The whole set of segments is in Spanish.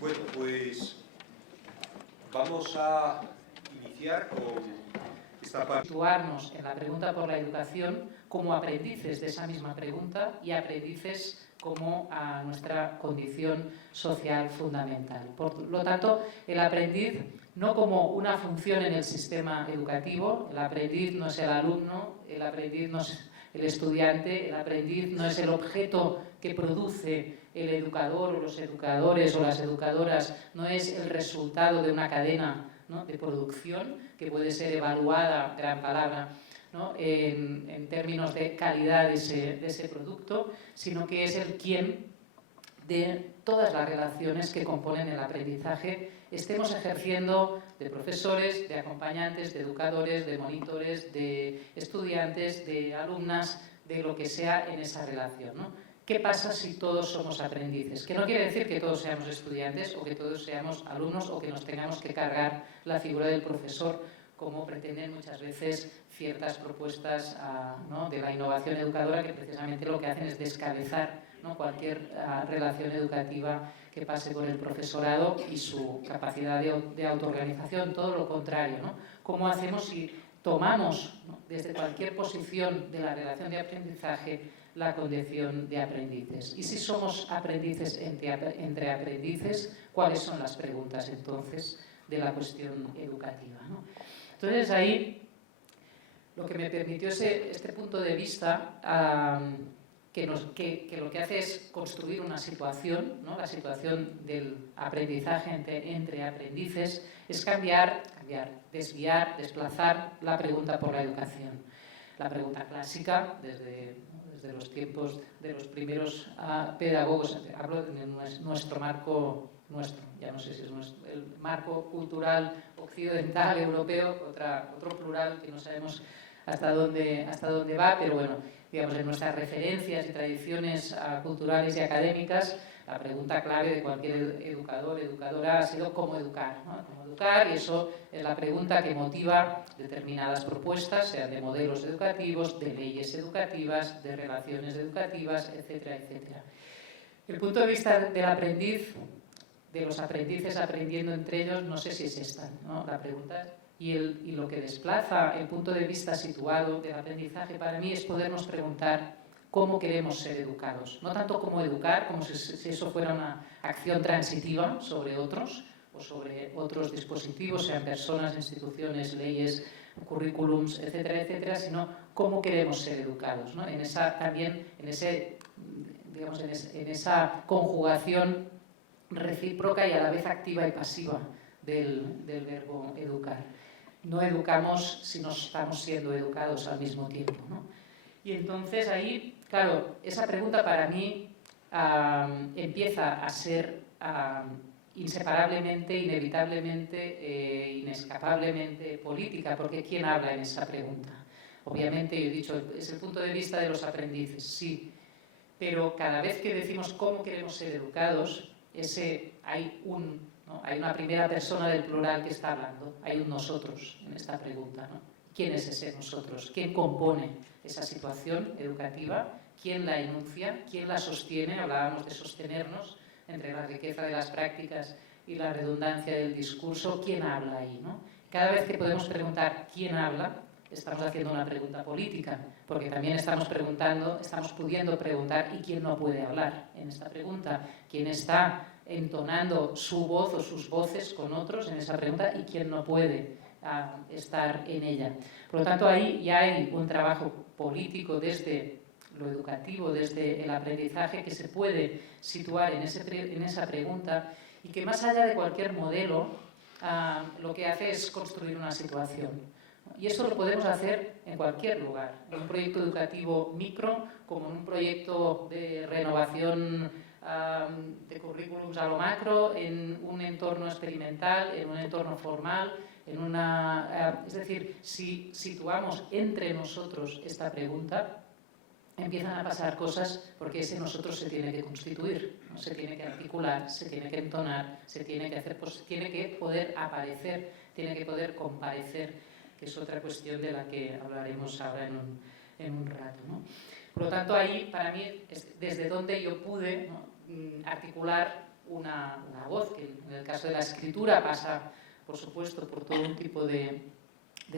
Bueno, pues vamos a iniciar con esta parte. Situarnos en la pregunta por la educación como aprendices de esa misma pregunta y aprendices como a nuestra condición social fundamental. Por lo tanto, el aprendiz no como una función en el sistema educativo, el aprendiz no es el alumno, el aprendiz no es el estudiante, el aprendiz no es el objeto que produce el educador o los educadores o las educadoras, no es el resultado de una cadena, ¿no?, de producción que puede ser evaluada, gran palabra, ¿no?, en términos de calidad de ese producto, sino que es el quién de todas las relaciones que componen el aprendizaje, estemos ejerciendo de profesores, de acompañantes, de educadores, de monitores, de estudiantes, de alumnas, de lo que sea en esa relación, ¿no? ¿Qué pasa si todos somos aprendices? Que no quiere decir que todos seamos estudiantes o que todos seamos alumnos o que nos tengamos que cargar la figura del profesor, como pretenden muchas veces ciertas propuestas, ¿no?, de la innovación educadora, que precisamente lo que hacen es descabezar, ¿no?, cualquier relación educativa que pase por el profesorado y su capacidad de autoorganización, todo lo contrario, ¿no? ¿Cómo hacemos si tomamos, ¿no?, desde cualquier posición de la relación de aprendizaje la condición de aprendices? Y si somos aprendices entre aprendices, ¿cuáles son las preguntas entonces de la cuestión educativa, ¿no? Entonces ahí lo que me permitió este punto de vista, que lo que hace es construir una situación, ¿no?, la situación del aprendizaje entre aprendices, es cambiar, desviar, desplazar la pregunta por la educación. La pregunta clásica, desde los tiempos de los primeros pedagogos, hablo en nuestro marco, ya no sé si es el marco cultural occidental, europeo, otro plural que no sabemos hasta dónde va, pero bueno, digamos, en nuestras referencias y tradiciones culturales y académicas, la pregunta clave de cualquier educador, educadora, ha sido cómo educar, ¿no? Cómo educar, y eso es la pregunta que motiva determinadas propuestas, sean de modelos educativos, de leyes educativas, de relaciones educativas, etcétera, etcétera. El punto de vista del aprendiz, de los aprendices aprendiendo entre ellos, no sé si es esta, ¿no?, la pregunta. Y lo que desplaza el punto de vista situado del aprendizaje para mí es podernos preguntar cómo queremos ser educados. No tanto cómo educar, como si eso fuera una acción transitiva sobre otros o sobre otros dispositivos, sean personas, instituciones, leyes, currículums, etcétera, etcétera, sino cómo queremos ser educados, ¿no? También en esa conjugación recíproca y a la vez activa y pasiva del verbo educar. No educamos si no estamos siendo educados al mismo tiempo, ¿no? Y entonces ahí, claro, esa pregunta para mí empieza a ser inseparablemente, inevitablemente, inescapablemente política, porque ¿quién habla en esa pregunta? Obviamente, yo he dicho, es el punto de vista de los aprendices, sí, pero cada vez que decimos cómo queremos ser educados, hay una primera persona del plural que está hablando, hay un nosotros en esta pregunta, ¿no? ¿Quién es ese nosotros? ¿Quién compone esa situación educativa? ¿Quién la enuncia? ¿Quién la sostiene? Hablábamos de sostenernos entre la riqueza de las prácticas y la redundancia del discurso. ¿Quién habla ahí, ¿no? Cada vez que podemos preguntar quién habla, estamos haciendo una pregunta política, porque también estamos pudiendo preguntar ¿y quién no puede hablar en esta pregunta? ¿Quién está entonando su voz o sus voces con otros en esa pregunta y quién no puede estar en ella? Por lo tanto, ahí ya hay un trabajo político desde lo educativo, desde el aprendizaje, que se puede situar en esa pregunta y que más allá de cualquier modelo, lo que hace es construir una situación. Y eso lo podemos hacer en cualquier lugar, en un proyecto educativo micro, como en un proyecto de renovación de currículums a lo macro, en un entorno experimental, en un entorno formal, es decir, si situamos entre nosotros esta pregunta, empiezan a pasar cosas porque ese nosotros se tiene que constituir, ¿no? Se tiene que articular, se tiene que entonar, se tiene que hacer, tiene que poder aparecer, tiene que poder comparecer, que es otra cuestión de la que hablaremos ahora en un rato, ¿no? Por lo tanto, ahí, para mí, es desde donde yo pude, ¿no?, articular una voz, que en el caso de la escritura pasa, por supuesto, por todo un tipo de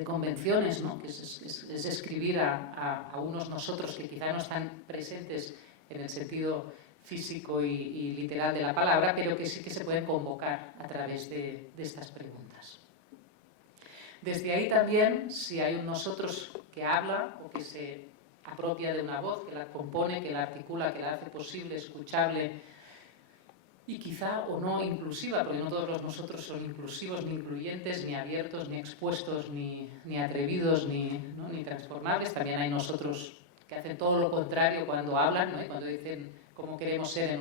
convenciones, ¿no? Que es escribir a unos nosotros que quizá no están presentes en el sentido físico y literal de la palabra, pero que sí que se pueden convocar a través de estas preguntas. Desde ahí también, si hay un nosotros que habla o que se apropia de una voz, que la compone, que la articula, que la hace posible, escuchable y quizá o no inclusiva, porque no todos los nosotros son inclusivos, ni incluyentes, ni abiertos, ni expuestos, ni atrevidos, ¿no? ni transformables. También hay nosotros que hacen todo lo contrario cuando hablan, ¿no? Y cuando dicen cómo queremos ser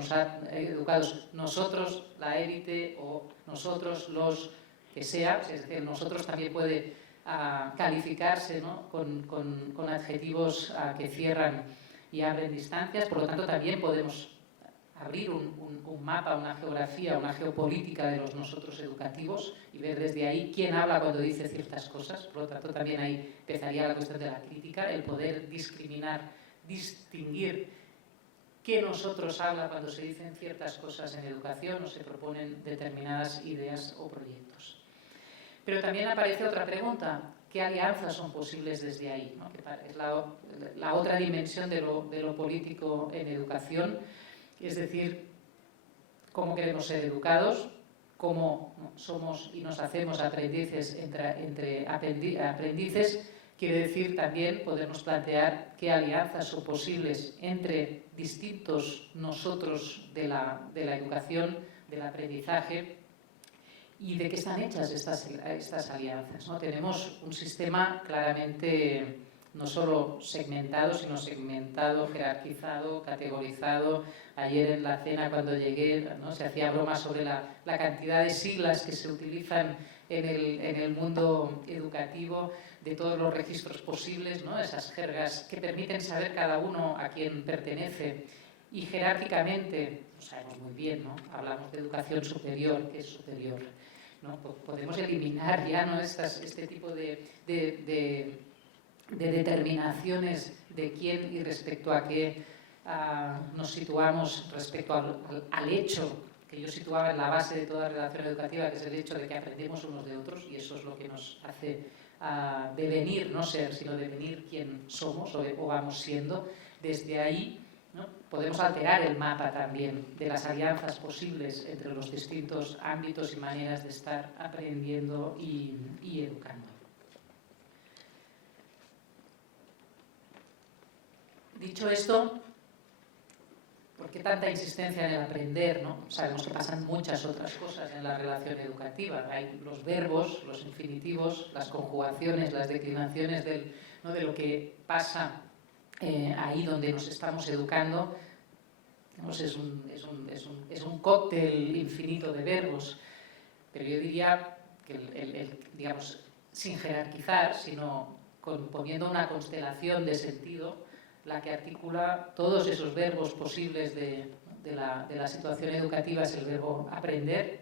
educados nosotros, la élite, o nosotros, los que sea. Es decir, nosotros también puede calificarse, ¿no? con adjetivos que cierran y abren distancias. Por lo tanto, también podemos abrir un mapa, una geografía, una geopolítica de los nosotros educativos y ver desde ahí quién habla cuando dice ciertas cosas. Por lo tanto, también ahí empezaría la cuestión de la crítica, el poder discriminar, distinguir qué nosotros habla cuando se dicen ciertas cosas en educación o se proponen determinadas ideas o proyectos. Pero también aparece otra pregunta: ¿qué alianzas son posibles desde ahí? ¿No? Que es la otra dimensión de lo político en educación. Es decir, cómo queremos ser educados, cómo somos y nos hacemos aprendices entre aprendices. Quiere decir también podernos plantear qué alianzas son posibles entre distintos nosotros de la educación, del aprendizaje, y de qué están hechas estas alianzas, ¿no? Tenemos un sistema claramente no solo segmentado, sino segmentado, jerarquizado, categorizado. Ayer en la cena, cuando llegué, ¿no? se hacía broma sobre la cantidad de siglas que se utilizan en el mundo educativo, de todos los registros posibles, ¿no? Esas jergas que permiten saber cada uno a quién pertenece. Y jerárquicamente, lo sabemos muy bien, ¿no? Hablamos de educación superior, que es superior, ¿no? Podemos eliminar ya, ¿no? este tipo de determinaciones de quién y respecto a qué nos situamos respecto al hecho que yo situaba en la base de toda relación educativa, que es el hecho de que aprendemos unos de otros, y eso es lo que nos hace devenir, no ser, sino devenir quién somos o vamos siendo. Desde ahí, ¿no? Podemos alterar el mapa también de las alianzas posibles entre los distintos ámbitos y maneras de estar aprendiendo y educando. Dicho esto, ¿por qué tanta insistencia en el aprender, ¿no? Sabemos que pasan muchas otras cosas en la relación educativa. Hay los verbos, los infinitivos, las conjugaciones, las declinaciones ¿no? de lo que pasa ahí donde nos estamos educando. Es un cóctel infinito de verbos, pero yo diría que digamos, sin jerarquizar, sino poniendo una constelación de sentido, la que articula todos esos verbos posibles de la situación educativa es el verbo aprender,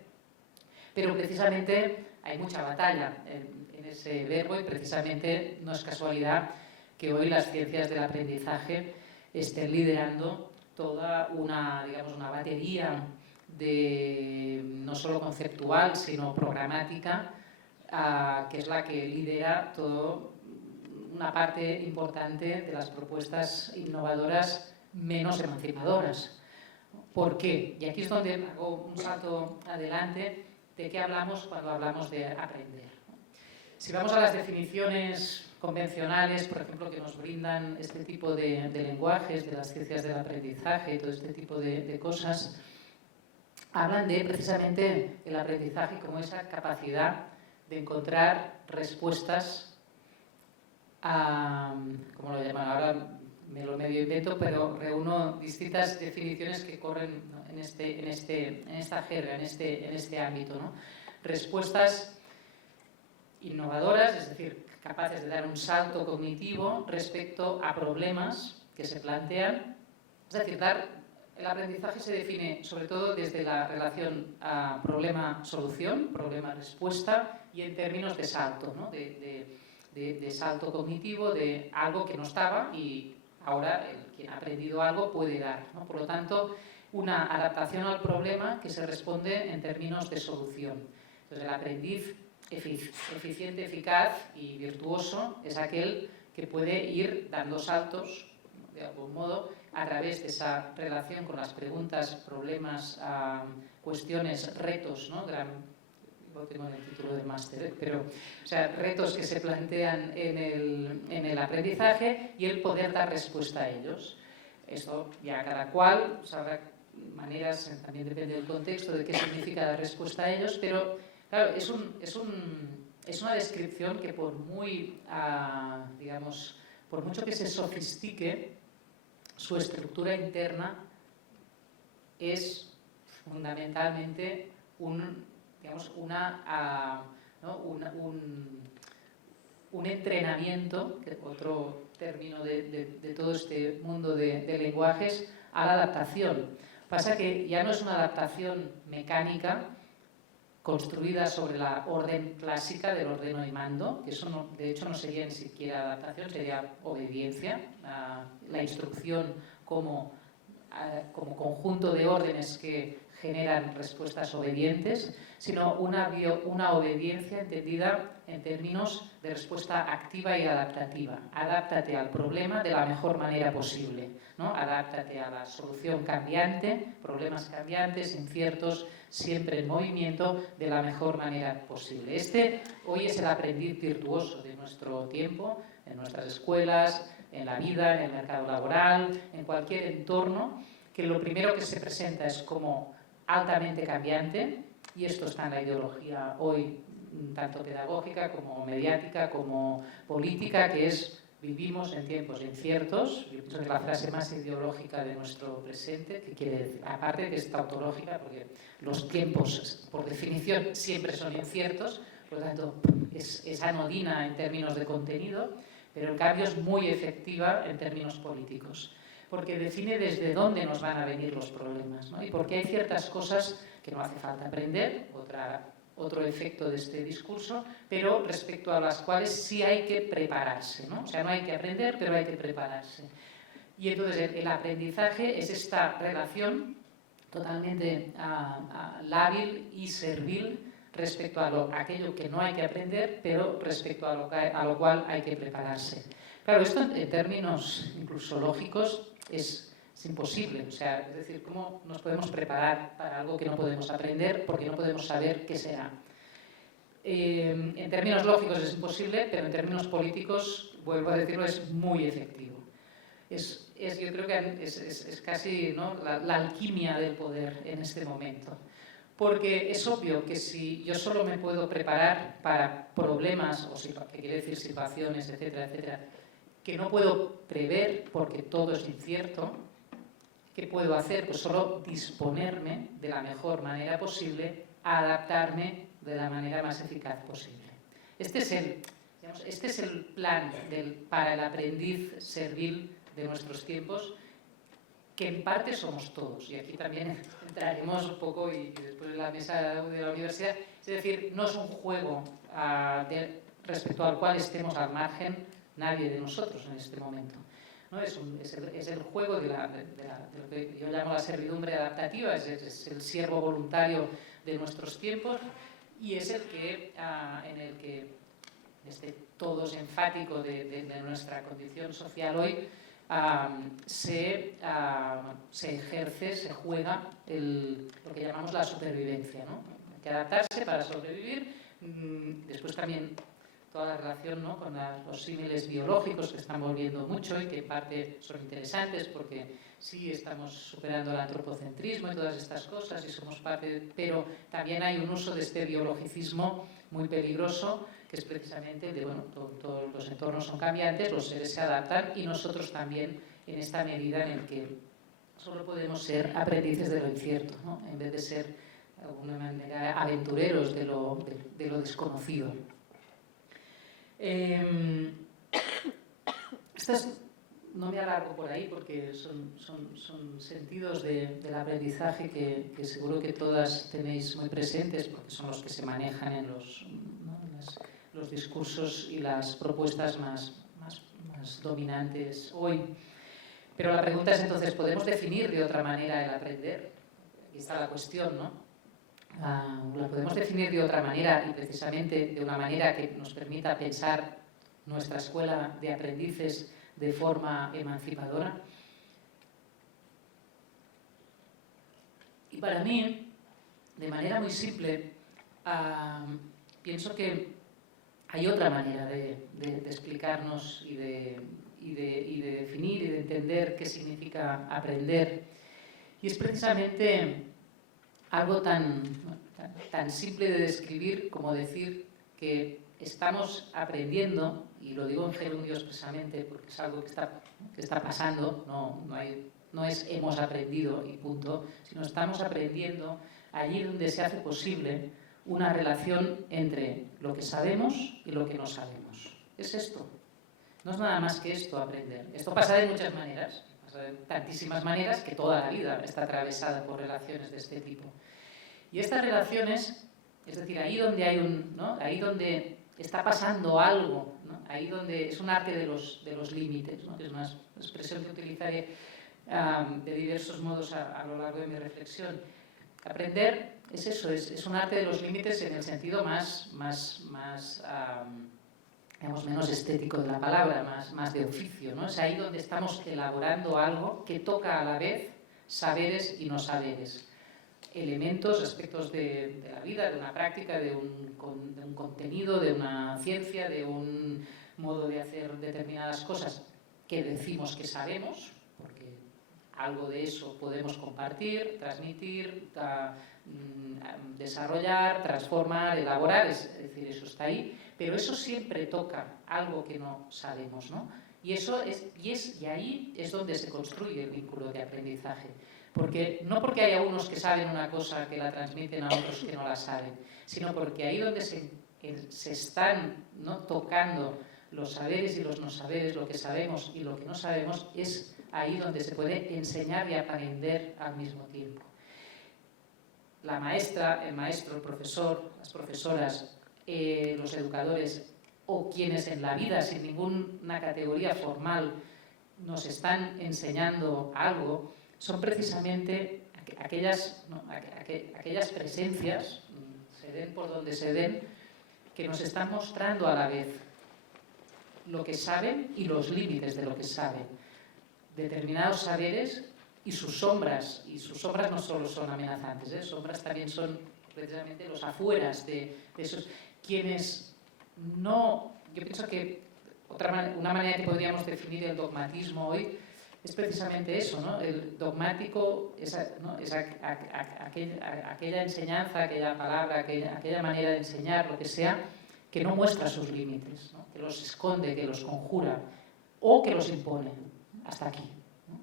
pero precisamente hay mucha batalla en ese verbo, y precisamente no es casualidad que hoy las ciencias del aprendizaje estén liderando toda una batería no solo conceptual, sino programática, que es la que lidera una parte importante de las propuestas innovadoras menos emancipadoras. ¿Por qué? Y aquí es donde hago un salto adelante de qué hablamos cuando hablamos de aprender. Si vamos a las definiciones convencionales, por ejemplo, que nos brindan este tipo de lenguajes, de las ciencias del aprendizaje y todo este tipo de cosas, hablan de precisamente el aprendizaje como esa capacidad de encontrar respuestas como lo llaman ahora, me lo medio invento, pero reúno distintas definiciones que corren, ¿no? en esta jerga, en este ámbito, ¿no? Respuestas innovadoras, es decir, capaces de dar un salto cognitivo respecto a problemas que se plantean. Es decir, el aprendizaje se define sobre todo desde la relación problema-solución, problema-respuesta, y en términos de salto, ¿no? de salto cognitivo, de algo que no estaba y ahora quien ha aprendido algo puede dar, ¿no? Por lo tanto, una adaptación al problema que se responde en términos de solución. Entonces, el aprendiz eficiente, eficaz y virtuoso es aquel que puede ir dando saltos, de algún modo, a través de esa relación con las preguntas, problemas, cuestiones, retos, ¿no? No tengo el título de máster, pero o sea, retos que se plantean en el aprendizaje y el poder dar respuesta a ellos. Esto ya cada cual sabrá maneras, también depende del contexto de qué significa dar respuesta a ellos, pero claro, es una descripción que por muy, digamos, por mucho que se sofistique, su estructura interna es fundamentalmente un entrenamiento, que otro término de todo este mundo de lenguajes, a la adaptación. Pasa que ya no es una adaptación mecánica construida sobre la orden clásica del ordeno y mando, que eso no, de hecho no sería ni siquiera adaptación, sería obediencia, la instrucción como conjunto de órdenes que generan respuestas obedientes, sino una obediencia entendida en términos de respuesta activa y adaptativa. Adáptate al problema de la mejor manera posible, ¿no? Adáptate a la solución cambiante, problemas cambiantes, inciertos, siempre en movimiento, de la mejor manera posible. Este hoy es el aprendiz virtuoso de nuestro tiempo, en nuestras escuelas, en la vida, en el mercado laboral, en cualquier entorno, que lo primero que se presenta es como altamente cambiante, y esto está en la ideología hoy, tanto pedagógica como mediática, como política, que es vivimos en tiempos inciertos. Yo pienso que es la frase más ideológica de nuestro presente, que quiere decir, aparte de que es tautológica, porque los tiempos, por definición, siempre son inciertos, por lo tanto, es anodina en términos de contenido, pero en cambio es muy efectiva en términos políticos, porque define desde dónde nos van a venir los problemas, ¿no? Y porque hay ciertas cosas que no hace falta aprender, otro efecto de este discurso, pero respecto a las cuales sí hay que prepararse, ¿no? O sea, no hay que aprender, pero hay que prepararse. Y entonces el aprendizaje es esta relación totalmente lábil y servil respecto a aquello que no hay que aprender, pero respecto a lo cual hay que prepararse. Claro, esto en términos incluso lógicos es imposible. O sea, es decir, ¿cómo nos podemos preparar para algo que no podemos aprender porque no podemos saber qué será? En términos lógicos es imposible, pero en términos políticos, vuelvo a decirlo, es muy efectivo. Yo creo que es casi, ¿no?, la alquimia del poder en este momento. Porque es obvio que si yo solo me puedo preparar para problemas, o que quiere decir situaciones, etcétera, etcétera, que no puedo prever porque todo es incierto, ¿qué puedo hacer? Pues solo disponerme de la mejor manera posible a adaptarme de la manera más eficaz posible. Este es el plan para el aprendiz servil de nuestros tiempos, que en parte somos todos, y aquí también entraremos un poco y después en la mesa de la universidad. Es decir, no es un juego respecto al cual estemos al margen nadie de nosotros en este momento, ¿no? Es el juego de lo que yo llamo la servidumbre adaptativa, es el siervo voluntario de nuestros tiempos, y es el que, en el que este todos enfático de nuestra condición social hoy se ejerce, se juega lo que llamamos la supervivencia, ¿no? Hay que adaptarse para sobrevivir. Después también toda la relación, ¿no?, con los símiles biológicos, que están volviendo mucho y que en parte son interesantes porque sí estamos superando el antropocentrismo y todas estas cosas y somos parte, pero también hay un uso de este biologicismo muy peligroso, que es precisamente de, bueno, todos los entornos son cambiantes, los seres se adaptan y nosotros también, en esta medida en la que solo podemos ser aprendices de lo incierto, ¿no?, en vez de ser de alguna manera aventureros de lo desconocido. No me alargo por ahí porque son sentidos del aprendizaje que seguro que todas tenéis muy presentes, porque son los que se manejan en los discursos y las propuestas más dominantes hoy. Pero la pregunta es entonces, ¿podemos definir de otra manera el aprender? Aquí está la cuestión, ¿no? La podemos definir de otra manera y precisamente de una manera que nos permita pensar nuestra escuela de aprendices de forma emancipadora. Y para mí, de manera muy simple, pienso que hay otra manera de explicarnos y de definir y de entender qué significa aprender. Y es precisamente algo tan simple de describir como decir que estamos aprendiendo, y lo digo en gerundio expresamente porque es algo que está pasando, no es hemos aprendido y punto, sino estamos aprendiendo allí donde se hace posible una relación entre lo que sabemos y lo que no sabemos. Es esto. No es nada más que esto, aprender. Esto pasa de muchas maneras, pasa de tantísimas maneras que toda la vida está atravesada por relaciones de este tipo. Y estas relaciones, es decir, ahí donde hay ¿no? Ahí donde está pasando algo, ¿no? Ahí donde es un arte de los límites, ¿no? Que es una expresión que utilizaré de diversos modos a lo largo de mi reflexión. Aprender es eso, es un arte de los límites en el sentido digamos, menos estético de la palabra, más de oficio, ¿no? Es ahí donde estamos elaborando algo que toca a la vez saberes y no saberes. Elementos, aspectos de la vida, de una práctica, de un contenido, de una ciencia, de un modo de hacer determinadas cosas que decimos que sabemos, porque algo de eso podemos compartir, transmitir, desarrollar, transformar, elaborar, es decir, eso está ahí, pero eso siempre toca algo que no sabemos, ¿no? Y ahí es donde se construye el vínculo de aprendizaje. No porque haya unos que saben una cosa que la transmiten a otros que no la saben, sino porque ahí donde se están, ¿no? tocando los saberes y los no saberes, lo que sabemos y lo que no sabemos, es ahí donde se puede enseñar y aprender al mismo tiempo. La maestra, el maestro, el profesor, las profesoras, los educadores o quienes en la vida, sin ninguna categoría formal, nos están enseñando algo, son precisamente aquellas presencias, se den por donde se den, que nos están mostrando a la vez lo que saben y los límites de lo que saben. Determinados saberes y sus sombras no solo son amenazantes, sombras también son precisamente los afueras de esos, quienes no... Yo pienso que una manera que podríamos definir el dogmatismo hoy es precisamente eso, ¿no? El dogmático es aquella enseñanza, aquella palabra, aquella manera de enseñar, lo que sea, que no muestra sus límites, ¿no? Que los esconde, que los conjura o que los impone. Hasta aquí, ¿no?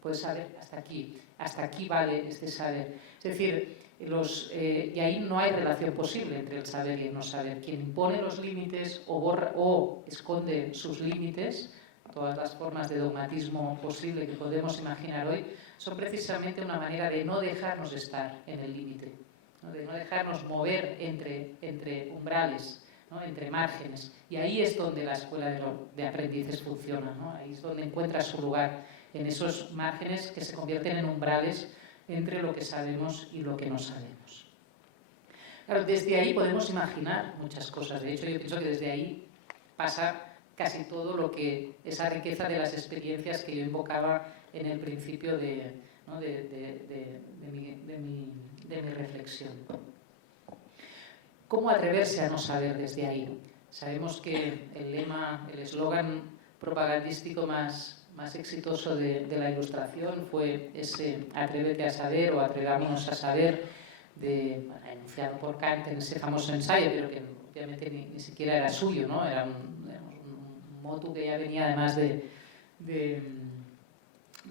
Puedes saber hasta aquí vale este saber. Es decir, y ahí no hay relación posible entre el saber y el no saber. Quien impone los límites o esconde sus límites, todas las formas de dogmatismo posible que podemos imaginar hoy, son precisamente una manera de no dejarnos estar en el límite, ¿no? De no dejarnos mover entre umbrales, ¿no? Entre márgenes. Y ahí es donde la escuela de aprendices funciona, ¿no? Ahí es donde encuentra su lugar, en esos márgenes que se convierten en umbrales entre lo que sabemos y lo que no sabemos. Claro, desde ahí podemos imaginar muchas cosas. De hecho, yo pienso que desde ahí pasa casi todo lo que esa riqueza de las experiencias que yo invocaba en el principio de mi reflexión. ¿Cómo atreverse a no saber desde ahí? Sabemos que el eslogan propagandístico más exitoso de la Ilustración fue ese atrévete a saber o atrevámonos a saber, enunciado por Kant en ese famoso ensayo, pero que obviamente ni siquiera era suyo, ¿no? Era un motu que ya venía además de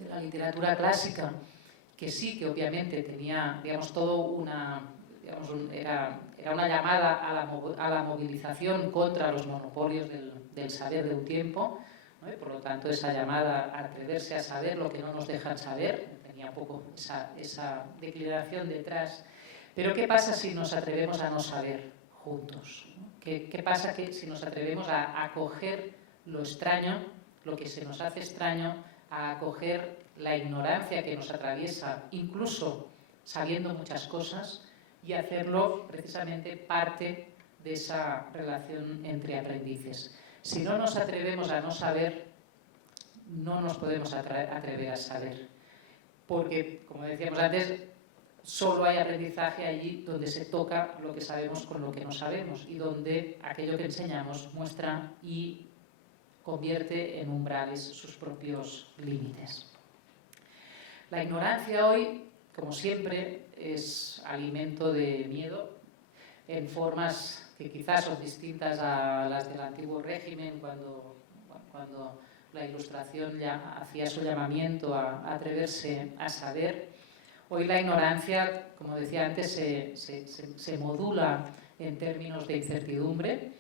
la literatura clásica, que sí, que obviamente tenía, digamos, era una llamada a la movilización contra los monopolios del saber de un tiempo, ¿no? Por lo tanto, esa llamada a atreverse a saber lo que no nos dejan saber, tenía un poco esa declaración detrás. Pero ¿qué pasa si nos atrevemos a no saber juntos? ¿Qué pasa si nos atrevemos a acoger lo extraño, lo que se nos hace extraño, a acoger la ignorancia que nos atraviesa, incluso sabiendo muchas cosas, y hacerlo precisamente parte de esa relación entre aprendices. Si no nos atrevemos a no saber, no nos podemos atrever a saber. Porque, como decíamos antes, solo hay aprendizaje allí donde se toca lo que sabemos con lo que no sabemos y donde aquello que enseñamos muestra y convierte en umbrales sus propios límites. La ignorancia hoy, como siempre, es alimento de miedo en formas que quizás son distintas a las del antiguo régimen, cuando la Ilustración ya hacía su llamamiento a atreverse a saber. Hoy la ignorancia, como decía antes, se modula en términos de incertidumbre.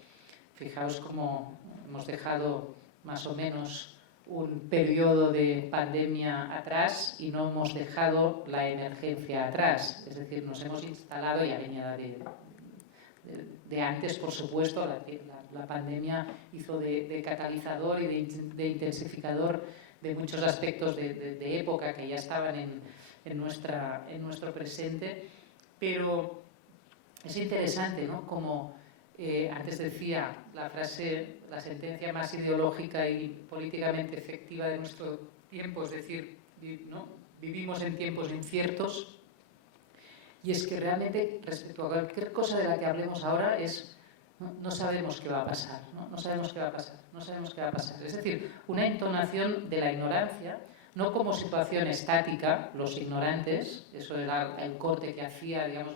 Fijaos cómo hemos dejado más o menos un periodo de pandemia atrás y no hemos dejado la emergencia atrás. Es decir, nos hemos instalado, ya venía de antes, por supuesto, la pandemia hizo de catalizador y de intensificador de muchos aspectos de época que ya estaban en nuestro presente, pero es interesante, ¿no? Como antes decía la frase, la sentencia más ideológica y políticamente efectiva de nuestro tiempo, es decir, ¿no? Vivimos en tiempos inciertos, y es que realmente respecto a cualquier cosa de la que hablemos ahora no sabemos qué va a pasar, no sabemos qué va a pasar, no sabemos qué va a pasar. Es decir, una entonación de la ignorancia, no como situación estática, los ignorantes, eso era el corte que hacía, digamos,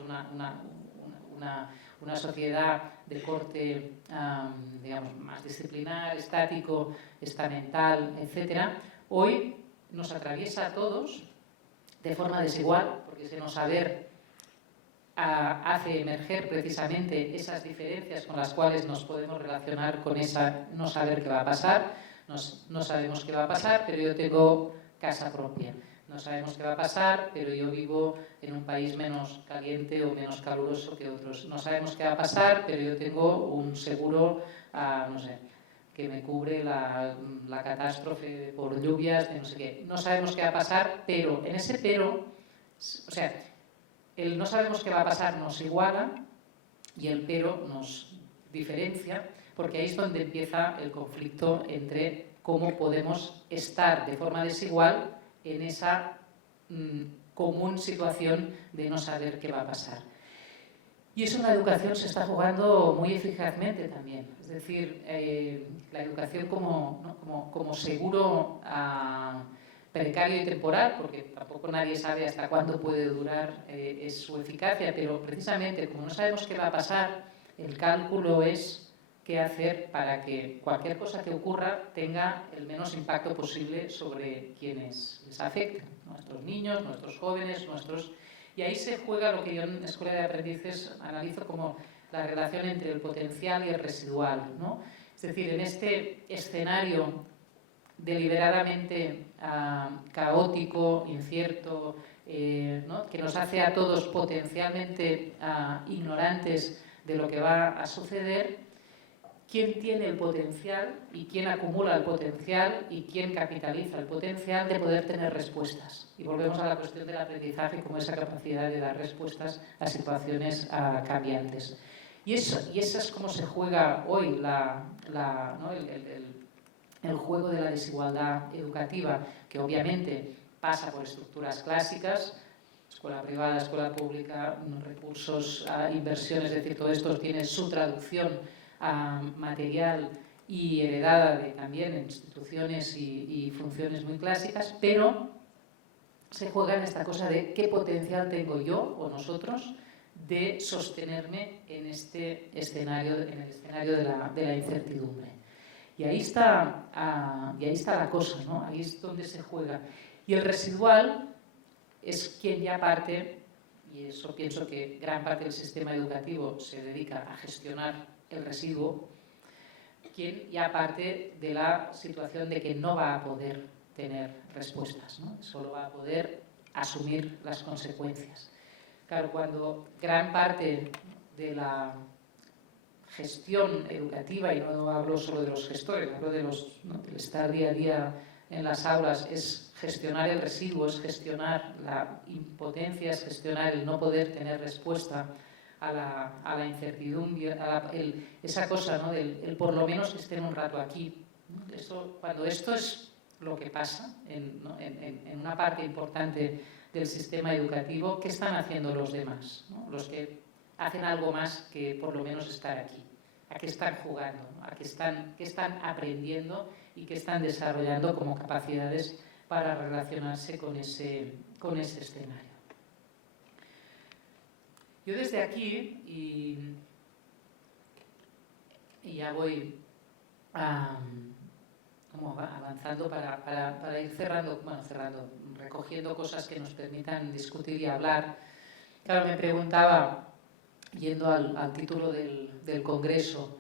una sociedad de corte, digamos, más disciplinar, estático, estamental, etc. Hoy nos atraviesa a todos de forma desigual, porque ese no saber hace emerger precisamente esas diferencias con las cuales nos podemos relacionar con esa no saber qué va a pasar. No sabemos qué va a pasar, pero yo tengo casa propia. No sabemos qué va a pasar, pero yo vivo en un país menos caliente o menos caluroso que otros. No sabemos qué va a pasar, pero yo tengo un seguro, no sé, que me cubre la catástrofe por lluvias, de no sé qué. No sabemos qué va a pasar, pero en ese pero, o sea, el no sabemos qué va a pasar nos iguala y el pero nos diferencia, porque ahí es donde empieza el conflicto entre cómo podemos estar de forma desigual en esa común situación de no saber qué va a pasar. Y eso en la educación se está jugando muy eficazmente también. Es decir, la educación como seguro precario y temporal, porque tampoco nadie sabe hasta cuándo puede durar su eficacia, pero precisamente como no sabemos qué va a pasar, el cálculo es qué hacer para que cualquier cosa que ocurra tenga el menos impacto posible sobre quienes les afecten, nuestros niños, nuestros jóvenes, Y ahí se juega lo que yo en Escuela de Aprendices analizo como la relación entre el potencial y el residual, ¿no? Es decir, en este escenario deliberadamente caótico, incierto, ¿no? Que nos hace a todos potencialmente ignorantes de lo que va a suceder, quién tiene el potencial y quién acumula el potencial y quién capitaliza el potencial de poder tener respuestas. Y volvemos a la cuestión del aprendizaje como esa capacidad de dar respuestas a situaciones cambiantes. Y eso es como se juega hoy ¿no? el juego de la desigualdad educativa, que obviamente pasa por estructuras clásicas, escuela privada, escuela pública, recursos, inversiones, es decir, todo esto tiene su traducción material y heredada también en instituciones y funciones muy clásicas, pero se juega en esta cosa de qué potencial tengo yo o nosotros de sostenerme en este escenario, en el escenario de la incertidumbre. Y ahí está la cosa, ¿no? Ahí es donde se juega. Y el residual es quien ya parte, y eso pienso que gran parte del sistema educativo se dedica a gestionar el residuo, quien ya parte de la situación de que no va a poder tener respuestas, ¿no? Solo va a poder asumir las consecuencias. Claro, cuando gran parte de la gestión educativa, y no hablo solo de los gestores, hablo del estar día a día en las aulas es gestionar el residuo, es gestionar la impotencia, es gestionar el no poder tener respuesta a la incertidumbre, esa cosa, ¿no? del por lo menos que estén un rato aquí. Cuando esto es lo que pasa en una parte importante del sistema educativo, ¿qué están haciendo los demás? ¿No? Los que hacen algo más que por lo menos estar aquí. ¿A qué están jugando? ¿A qué están aprendiendo y qué están desarrollando como capacidades para relacionarse con ese escenario? Yo desde aquí, y ya voy avanzando para ir cerrando, recogiendo cosas que nos permitan discutir y hablar. Claro, me preguntaba, yendo al título del Congreso,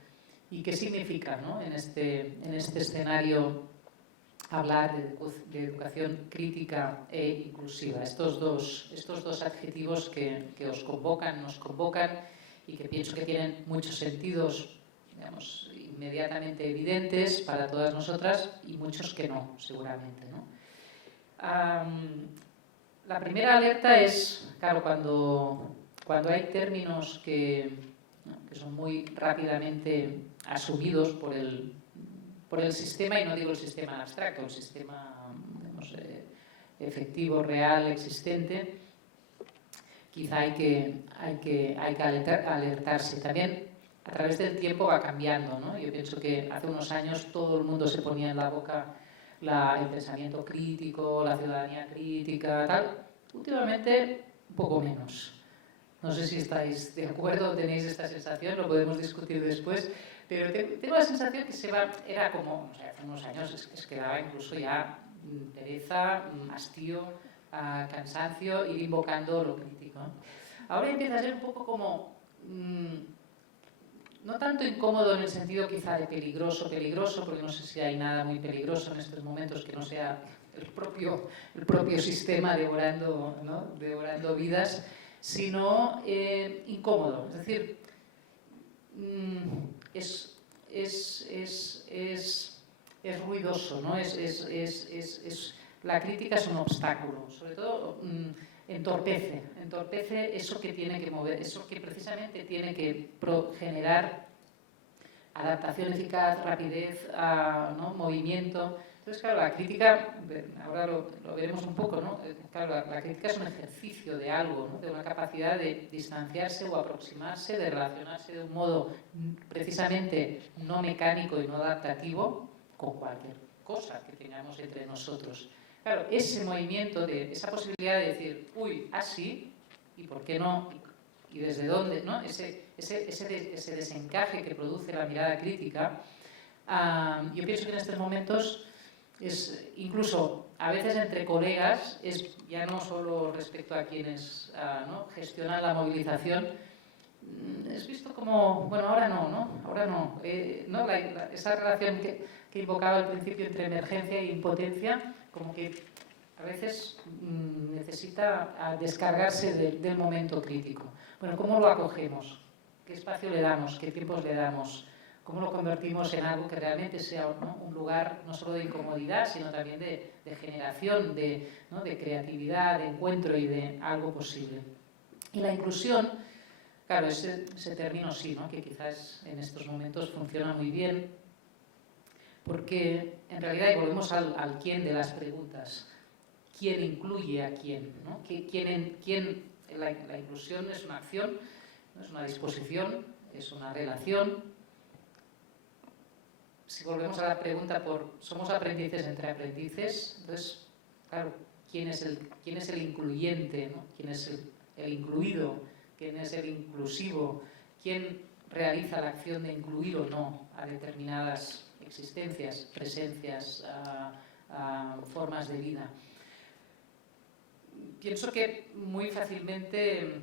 ¿y qué significa, ¿no? en este escenario hablar de educación crítica e inclusiva? Estos dos adjetivos que nos convocan y que pienso que tienen muchos sentidos, digamos, inmediatamente evidentes para todas nosotras y muchos que no, seguramente, ¿no? La primera alerta es, claro, cuando hay términos que son muy rápidamente asumidos por el sistema, y no digo el sistema en abstracto, el sistema, digamos, efectivo, real, existente, quizá hay que alertarse. También a través del tiempo va cambiando, ¿no? Yo pienso que hace unos años todo el mundo se ponía en la boca el pensamiento crítico, la ciudadanía crítica, tal. Últimamente, un poco menos. No sé si estáis de acuerdo o tenéis esta sensación, lo podemos discutir después, pero tengo la sensación que era como, hace unos años es que daba incluso ya pereza, hastío, cansancio, ir invocando lo crítico, ¿no? Ahora empieza a ser un poco como, no tanto incómodo en el sentido quizá de peligroso, porque no sé si hay nada muy peligroso en estos momentos que no sea el propio sistema devorando, ¿no? Devorando vidas, sino incómodo. Es decir, es ruidoso, ¿no? La crítica es un obstáculo, sobre todo entorpece eso que tiene que mover, eso que precisamente tiene que generar adaptación eficaz, rapidez, ¿no? Movimiento. Entonces, claro, la crítica, ahora lo veremos un poco, ¿no? Claro, la crítica es un ejercicio de algo, ¿no? De una capacidad de distanciarse o aproximarse, de relacionarse de un modo precisamente no mecánico y no adaptativo con cualquier cosa que tengamos entre nosotros. Claro, ese movimiento, esa posibilidad de decir, uy, así, ¿y por qué no? ¿Y desde dónde? ¿No? Ese desencaje que produce la mirada crítica, yo pienso que en estos momentos es incluso a veces entre colegas, es ya no solo respecto a quienes ¿no? gestionan la movilización, es visto como, bueno, ahora no, ¿no? Esa relación que invocaba al principio entre emergencia e impotencia, como que a veces necesita descargarse del momento crítico. Bueno, ¿cómo lo acogemos? ¿Qué espacio le damos? ¿Qué tiempos le damos? ¿Cómo lo convertimos en algo que realmente sea, ¿no? Un lugar no solo de incomodidad, sino también de generación, ¿no? de creatividad, de encuentro y de algo posible? Y la inclusión, claro, ese término sí, ¿no? Que quizás en estos momentos funciona muy bien, porque en realidad, y volvemos al quién de las preguntas, ¿quién incluye a quién? ¿No? La inclusión es una acción, ¿no? Es una disposición, es una relación. Si volvemos a la pregunta ¿somos aprendices entre aprendices? Entonces, claro, ¿quién es el incluyente? ¿No? ¿Quién es el incluido? ¿Quién es el inclusivo? ¿Quién realiza la acción de incluir o no a determinadas existencias, presencias, formas de vida? Pienso que muy fácilmente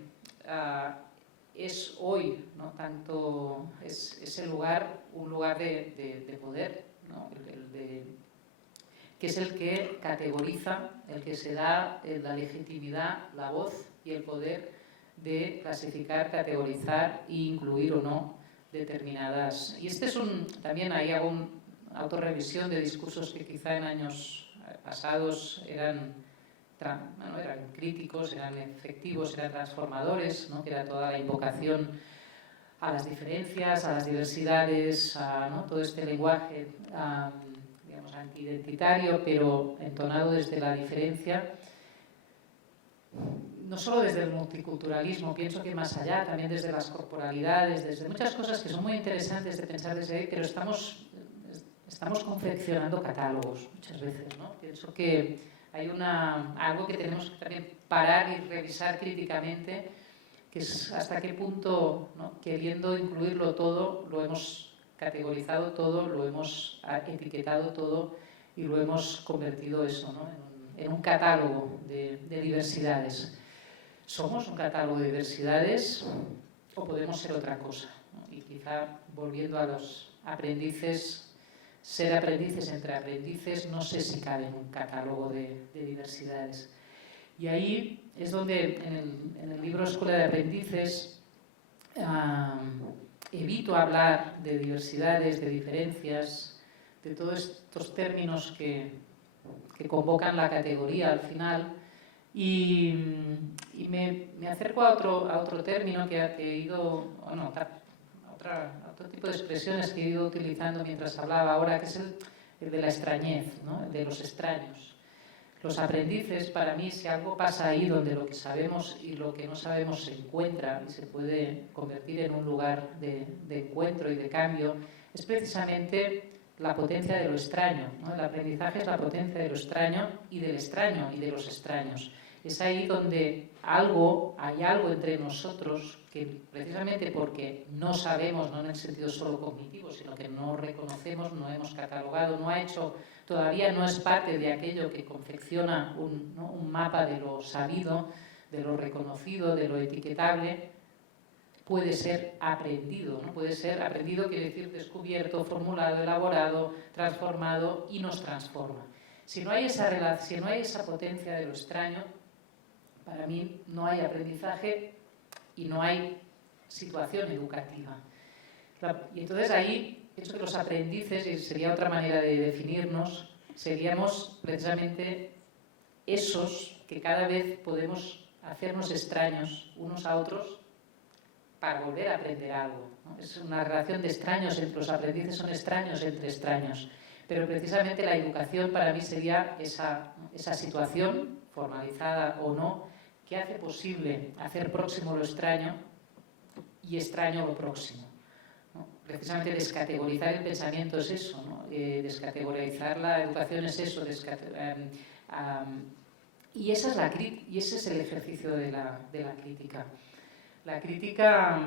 es hoy, ¿no? Tanto es un lugar de poder, ¿no? Que es el que categoriza, el que se da la legitimidad, la voz y el poder de clasificar, categorizar e incluir o no determinadas. Y también ahí hago una autorrevisión de discursos que quizá en años pasados eran críticos, eran efectivos, eran transformadores, ¿no? Que era toda la invocación a las diferencias, a las diversidades, ¿no? Todo este lenguaje digamos, antiidentitario, pero entonado desde la diferencia. No solo desde el multiculturalismo, pienso que más allá, también desde las corporalidades, desde muchas cosas que son muy interesantes de pensar desde ahí, pero estamos confeccionando catálogos muchas veces, ¿no? Pienso que hay algo que tenemos que también parar y revisar críticamente, que es hasta qué punto, ¿no? Queriendo incluirlo todo, lo hemos categorizado todo, lo hemos etiquetado todo y lo hemos convertido eso, ¿no? en un catálogo de diversidades. ¿Somos un catálogo de diversidades o podemos ser otra cosa, ¿no? Y quizá, volviendo a los aprendices, ser aprendices entre aprendices, no sé si cabe en un catálogo de diversidades. Y ahí es donde en el libro Escuela de Aprendices evito hablar de diversidades, de diferencias, de todos estos términos que convocan la categoría al final, y me acerco a otro término que he ido, bueno, otro tipo de expresiones que he ido utilizando mientras hablaba ahora, que es el de la extrañez, ¿no? El de los extraños. Los aprendices, para mí, si algo pasa ahí donde lo que sabemos y lo que no sabemos se encuentra y se puede convertir en un lugar de encuentro y de cambio, es precisamente la potencia de lo extraño, ¿no? El aprendizaje es la potencia de lo extraño y del extraño y de los extraños. Es ahí donde hay algo entre nosotros que, precisamente porque no sabemos, no en el sentido solo cognitivo, sino que no reconocemos, no hemos catalogado, todavía no es parte de aquello que confecciona un mapa de lo sabido, de lo reconocido, de lo etiquetable, puede ser aprendido, ¿no? Puede ser aprendido, quiere decir descubierto, formulado, elaborado, transformado y nos transforma. Si no hay esa potencia de lo extraño, para mí no hay aprendizaje y no hay situación educativa. Y entonces ahí pienso que los aprendices, y sería otra manera de definirnos, seríamos precisamente esos que cada vez podemos hacernos extraños unos a otros para volver a aprender algo, ¿no? Es una relación de extraños, los aprendices son extraños entre extraños, pero precisamente la educación para mí sería esa situación, formalizada o no, que hace posible hacer próximo lo extraño y extraño lo próximo, ¿no? Precisamente descategorizar el pensamiento es eso, ¿no? Descategorizar la educación es eso, y ese es el ejercicio de la crítica. La crítica,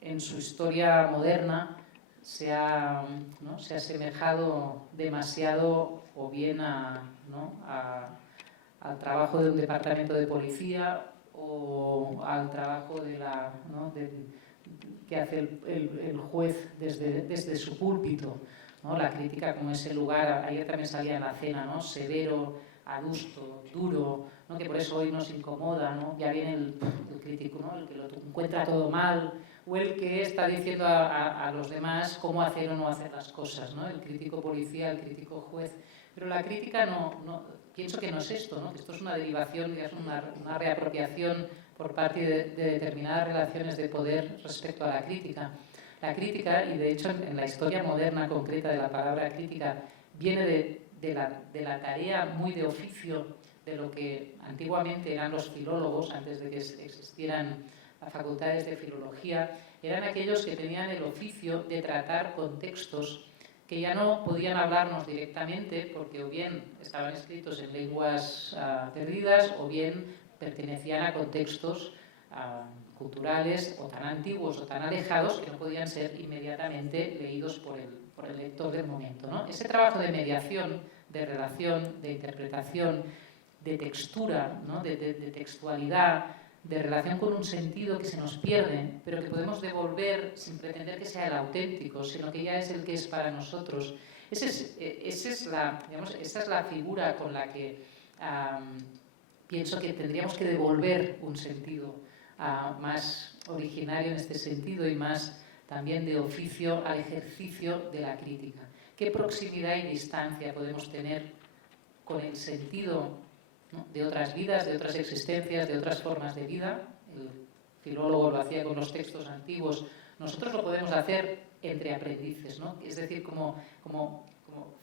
en su historia moderna, se ha asemejado demasiado o bien al trabajo de un departamento de policía o al trabajo que hace el juez desde su púlpito, ¿no? La crítica como ese lugar, ayer también salía en la cena, ¿no? Severo, adusto, duro, ¿no? Que por eso hoy nos incomoda, ¿no? Ya viene el crítico, ¿no? El que lo encuentra todo mal, o el que está diciendo a los demás cómo hacer o no hacer las cosas, ¿no? El crítico policía, el crítico juez. Pero la crítica pienso que no es esto, ¿no? Que esto es una derivación, es una reapropiación por parte de determinadas relaciones de poder respecto a la crítica. La crítica, y de hecho en la historia moderna concreta de la palabra crítica, viene de la tarea muy de oficio de lo que antiguamente eran los filólogos, antes de que existieran las facultades de filología, eran aquellos que tenían el oficio de tratar contextos que ya no podían hablarnos directamente porque o bien estaban escritos en lenguas perdidas o bien pertenecían a contextos culturales o tan antiguos o tan alejados que no podían ser inmediatamente leídos por el lector del momento, ¿no? Ese trabajo de mediación, de relación, de interpretación, de textura, ¿no? de textualidad, de relación con un sentido que se nos pierde, pero que podemos devolver sin pretender que sea el auténtico, sino que ya es el que es para nosotros. Esa es la figura con la que pienso que tendríamos que devolver un sentido más originario en este sentido y más también de oficio al ejercicio de la crítica. ¿Qué proximidad y distancia podemos tener con el sentido, ¿no?, de otras vidas, de otras existencias, de otras formas de vida. El filólogo lo hacía con los textos antiguos. Nosotros lo podemos hacer entre aprendices, ¿no? Es decir, como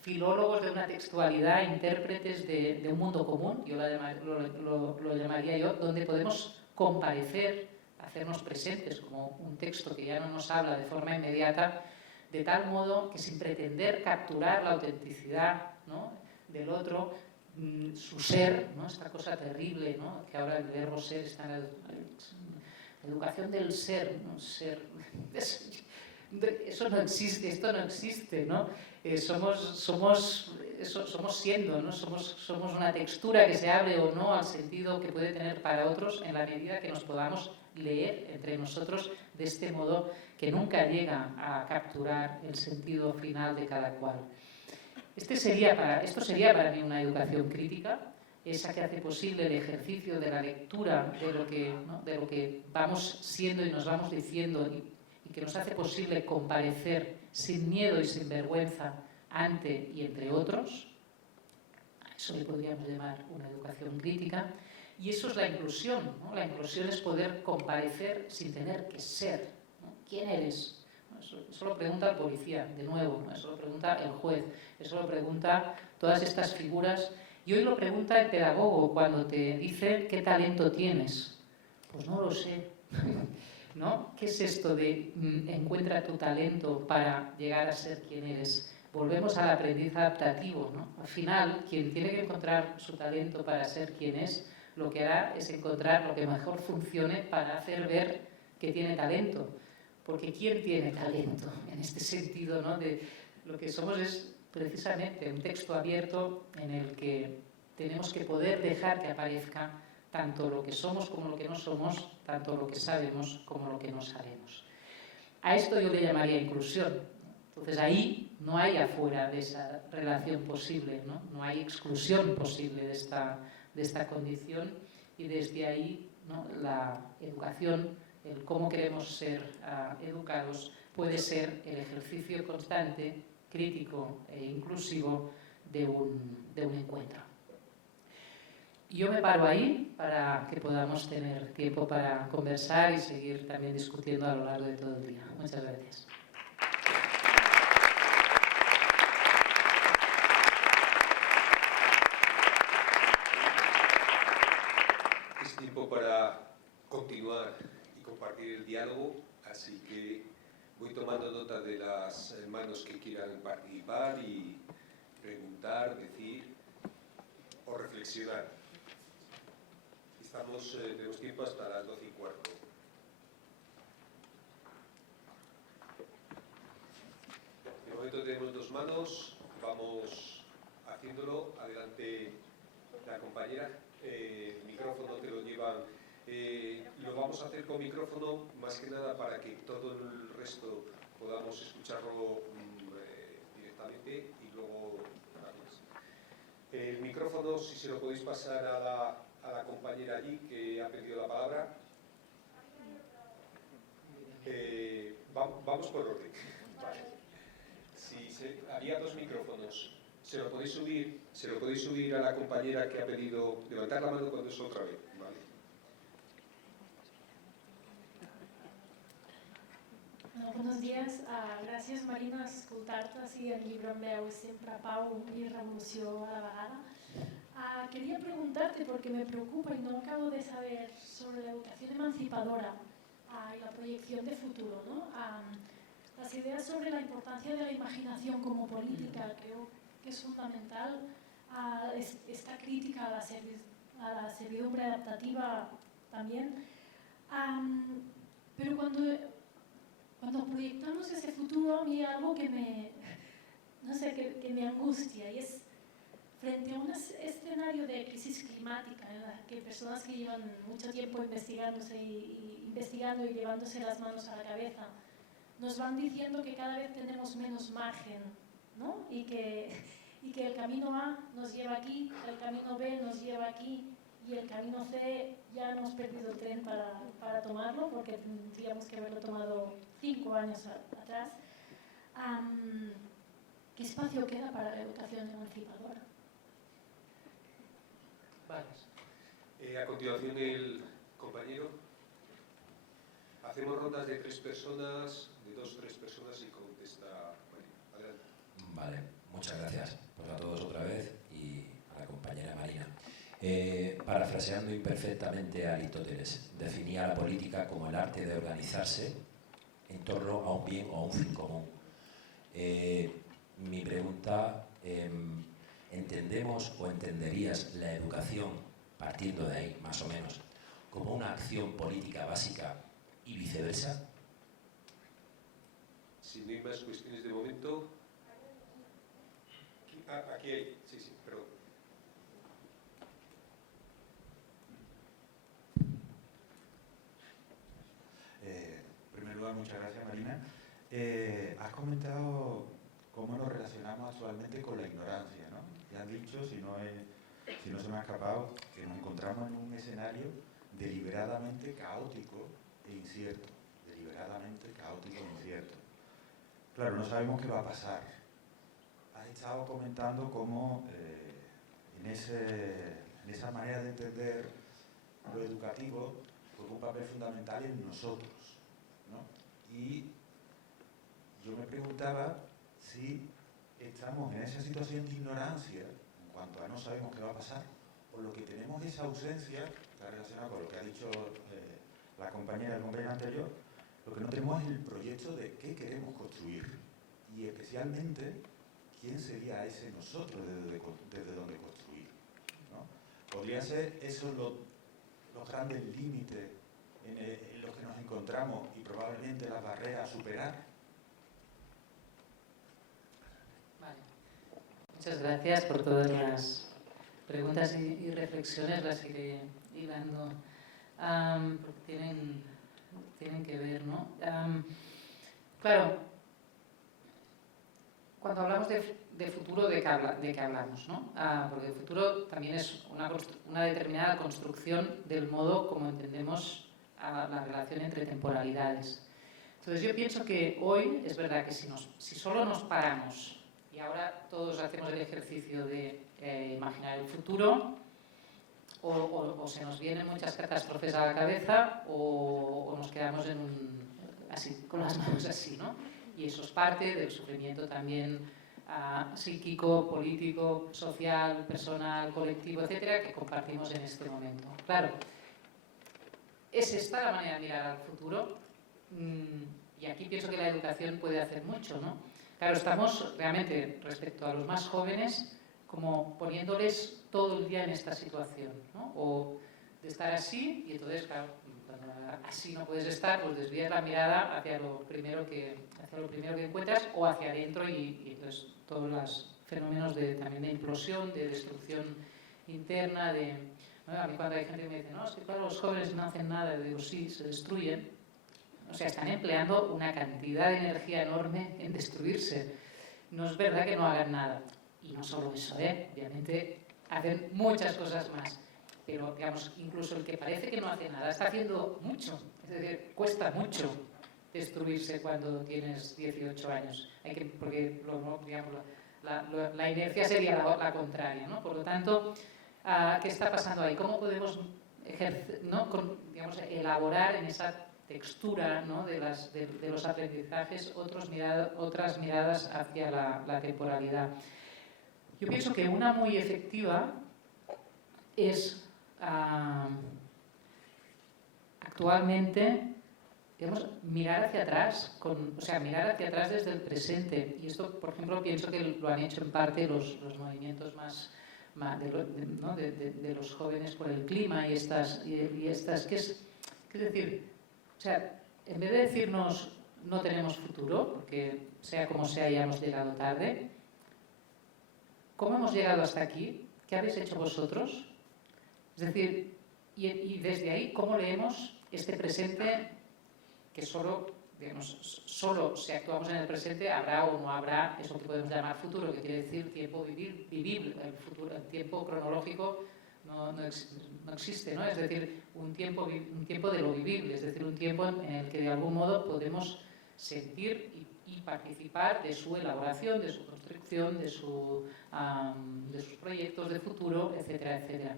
filólogos de una textualidad, intérpretes de un mundo común, yo lo llamaría yo, donde podemos comparecer, hacernos presentes como un texto que ya no nos habla de forma inmediata, de tal modo que sin pretender capturar la autenticidad, ¿no?, del otro, su ser, ¿no?, esta cosa terrible, ¿no?, que ahora el verbo ser está en la educación del ser, ¿no? Ser, eso no existe, esto no existe, ¿no? Somos siendo, ¿no? Somos una textura que se abre o no al sentido que puede tener para otros en la medida que nos podamos leer entre nosotros de este modo que nunca llega a capturar el sentido final de cada cual. Esto sería para mí una educación crítica, esa que hace posible el ejercicio de la lectura de lo que, ¿no?, de lo que vamos siendo y nos vamos diciendo y que nos hace posible comparecer sin miedo y sin vergüenza ante y entre otros. A eso le podríamos llamar una educación crítica. Y eso es la inclusión, ¿no? La inclusión es poder comparecer sin tener que ser, ¿no? ¿Quién eres? Eso lo pregunta el policía, de nuevo, ¿no? Eso lo pregunta el juez, eso lo pregunta todas estas figuras. Y hoy lo pregunta el pedagogo cuando te dice ¿qué talento tienes? Pues no lo sé, ¿no? ¿Qué es esto de encuentra tu talento para llegar a ser quien eres? Volvemos al aprendiz adaptativo, ¿no? Al final, quien tiene que encontrar su talento para ser quien es, lo que hará es encontrar lo que mejor funcione para hacer ver que tiene talento. Porque ¿quién tiene talento? En este sentido, ¿no?, de lo que somos es precisamente un texto abierto en el que tenemos que poder dejar que aparezca tanto lo que somos como lo que no somos, tanto lo que sabemos como lo que no sabemos. A esto yo le llamaría inclusión. Entonces ahí no hay afuera de esa relación posible, ¿no? No hay exclusión posible de esta condición, y desde ahí, ¿no?, la educación, el cómo queremos ser educados, puede ser el ejercicio constante, crítico e inclusivo de un encuentro. Yo me paro ahí para que podamos tener tiempo para conversar y seguir también discutiendo a lo largo de todo el día. Muchas gracias. Es tiempo para continuar y compartir el diálogo, así que voy tomando nota de las manos que quieran participar y preguntar, decir o reflexionar. Tenemos tiempo hasta las 12:15. De momento tenemos 2 manos, vamos haciéndolo. Adelante la compañera. El micrófono te lo llevan. Lo vamos a hacer con micrófono, más que nada para que todo el resto podamos escucharlo directamente y luego. El micrófono, si se lo podéis pasar a la compañera allí que ha pedido la palabra. Vamos por orden. Vale. Había 2 micrófonos. Se lo podéis subir a la compañera que ha pedido levantar la mano cuando es otra vez. Vale. Buenos días. Gràcies, Marina, escoltar-te així en llibre en veu és sempre pau i revolució a la vegada. Quería preguntarte, porque me preocupa y no acabo de saber, sobre la educación emancipadora y la proyección de futuro, ¿no? Las ideas sobre la importancia de la imaginación como política, creo que es fundamental, esta crítica a la servidumbre adaptativa también. Pero cuando proyectamos ese futuro, a mí hay algo que me angustia, y es frente a un escenario de crisis climática en la que personas que llevan mucho tiempo investigando y llevándose las manos a la cabeza nos van diciendo que cada vez tenemos menos margen, ¿no? Y que el camino A nos lleva aquí, el camino B nos lleva aquí y el camino C ya hemos perdido el tren para tomarlo, porque tendríamos que haberlo tomado 5 años atrás. ¿Qué espacio queda para la educación emancipadora? A continuación el compañero. Hacemos rondas de 3 personas, de 2 o 3 personas y contesta Marina. Adelante. Vale, muchas gracias pues a todos otra vez y a la compañera Marina. Parafraseando imperfectamente a Aristóteles, definía la política como el arte de organizarse en torno a un bien o a un fin común. Mi pregunta, ¿entendemos o entenderías la educación, partiendo de ahí más o menos, como una acción política básica y viceversa? Si no hay más cuestiones de momento. Aquí hay, sí, perdón. En primer lugar, muchas gracias, Marina. Has comentado cómo nos relacionamos actualmente con la ignorancia, ¿no? Ya han dicho, si no se me ha escapado, que nos encontramos en un escenario deliberadamente caótico e incierto. Deliberadamente caótico e incierto. Claro, no sabemos qué va a pasar. Has estado comentando cómo en esa manera de entender lo educativo juega un papel fundamental en nosotros, ¿no? Y yo me preguntaba si estamos en esa situación de ignorancia en cuanto a no sabemos qué va a pasar, o lo que tenemos es ausencia, está relacionado con lo que ha dicho la compañera anterior, lo que no tenemos es el proyecto de qué queremos construir y especialmente quién sería ese nosotros desde donde construir, ¿no? ¿Podría ser esos los grandes límites en los que nos encontramos y probablemente las barreras a superar? Vale. Muchas gracias por todas las preguntas y reflexiones, las iré hilando, porque tienen que ver, ¿no? Claro, cuando hablamos de futuro, ¿de qué hablamos, ¿no? Porque el futuro también es una determinada construcción del modo como entendemos la relación entre temporalidades. Entonces yo pienso que hoy es verdad que si solo nos paramos y ahora todos hacemos el ejercicio de imaginar el futuro, o se nos vienen muchas catástrofes a la cabeza o nos quedamos así, con las manos así, ¿no? Y eso es parte del sufrimiento también psíquico, político, social, personal, colectivo, etcétera, que compartimos en este momento. Claro, ¿es esta la manera de mirar al futuro? Y aquí pienso que la educación puede hacer mucho, ¿no? Claro, estamos realmente, respecto a los más jóvenes, como poniéndoles todo el día en esta situación, ¿no? O de estar así, y entonces, claro, cuando así no puedes estar, pues desvías la mirada hacia lo primero que encuentras o hacia adentro y entonces todos los fenómenos también de implosión, de destrucción interna, ¿no? A mí cuando hay gente que me dice, no, es que claro, los jóvenes no hacen nada, yo digo, sí, se destruyen. O sea, están empleando una cantidad de energía enorme en destruirse. No es verdad que no hagan nada. Y no solo eso, obviamente hacen muchas cosas más. Pero, digamos, incluso el que parece que no hace nada está haciendo mucho. Es decir, cuesta mucho destruirse cuando tienes 18 años. Porque digamos, la inercia sería la contraria, ¿no? Por lo tanto, ¿qué está pasando ahí? ¿Cómo podemos elaborar en esa textura, ¿no? de los aprendizajes otras miradas hacia la temporalidad? Yo pienso que una muy efectiva es actualmente, digamos, mirar hacia atrás, mirar hacia atrás desde el presente. Y esto, por ejemplo, pienso que lo han hecho en parte los movimientos más de los jóvenes por el clima y estas que es decir, o sea, en vez de decirnos no tenemos futuro, porque sea como sea ya hemos llegado tarde, ¿cómo hemos llegado hasta aquí? ¿Qué habéis hecho vosotros? Es decir, y desde ahí, ¿cómo leemos este presente que solo si actuamos en el presente habrá o no habrá eso que podemos llamar futuro, que quiere decir tiempo vivible? El futuro, el tiempo cronológico no existe, ¿no? Es decir, un tiempo de lo vivible, es decir, un tiempo en el que de algún modo podemos sentir y participar de su elaboración, de su construcción, de sus proyectos de futuro, etcétera, etcétera.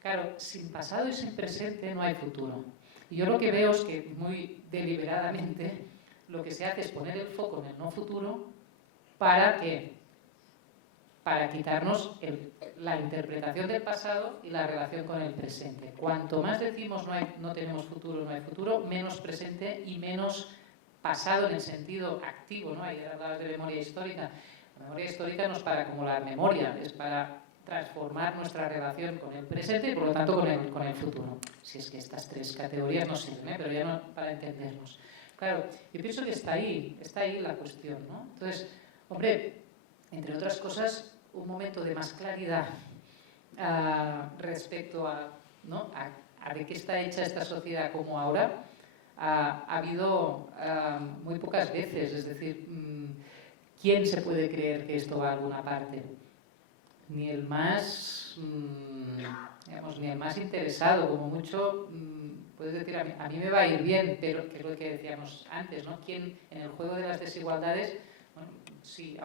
Claro, sin pasado y sin presente no hay futuro. Y yo lo que veo es que muy deliberadamente lo que se hace es poner el foco en el no futuro. ¿Para qué? Para quitarnos la interpretación del pasado y la relación con el presente. Cuanto más decimos no tenemos futuro, no hay futuro, menos presente y menos pasado en el sentido activo, ¿no? Ayer hablabas de memoria histórica. La memoria histórica no es para acumular memoria, es para transformar nuestra relación con el presente y por lo tanto con el futuro. Si es que estas tres categorías nos sirven, pero ya no para entendernos. Claro, yo pienso que está ahí la cuestión, ¿no? Entonces, hombre, entre otras cosas, un momento de más claridad respecto a de qué está hecha esta sociedad como ahora, ha habido muy pocas veces. Es decir, ¿quién se puede creer que esto va a alguna parte? Ni el más, ni el más interesado, como mucho, puedes decir, a mí me va a ir bien, pero que es lo que decíamos antes, ¿no? ¿Quién en el juego de las desigualdades, bueno, sí,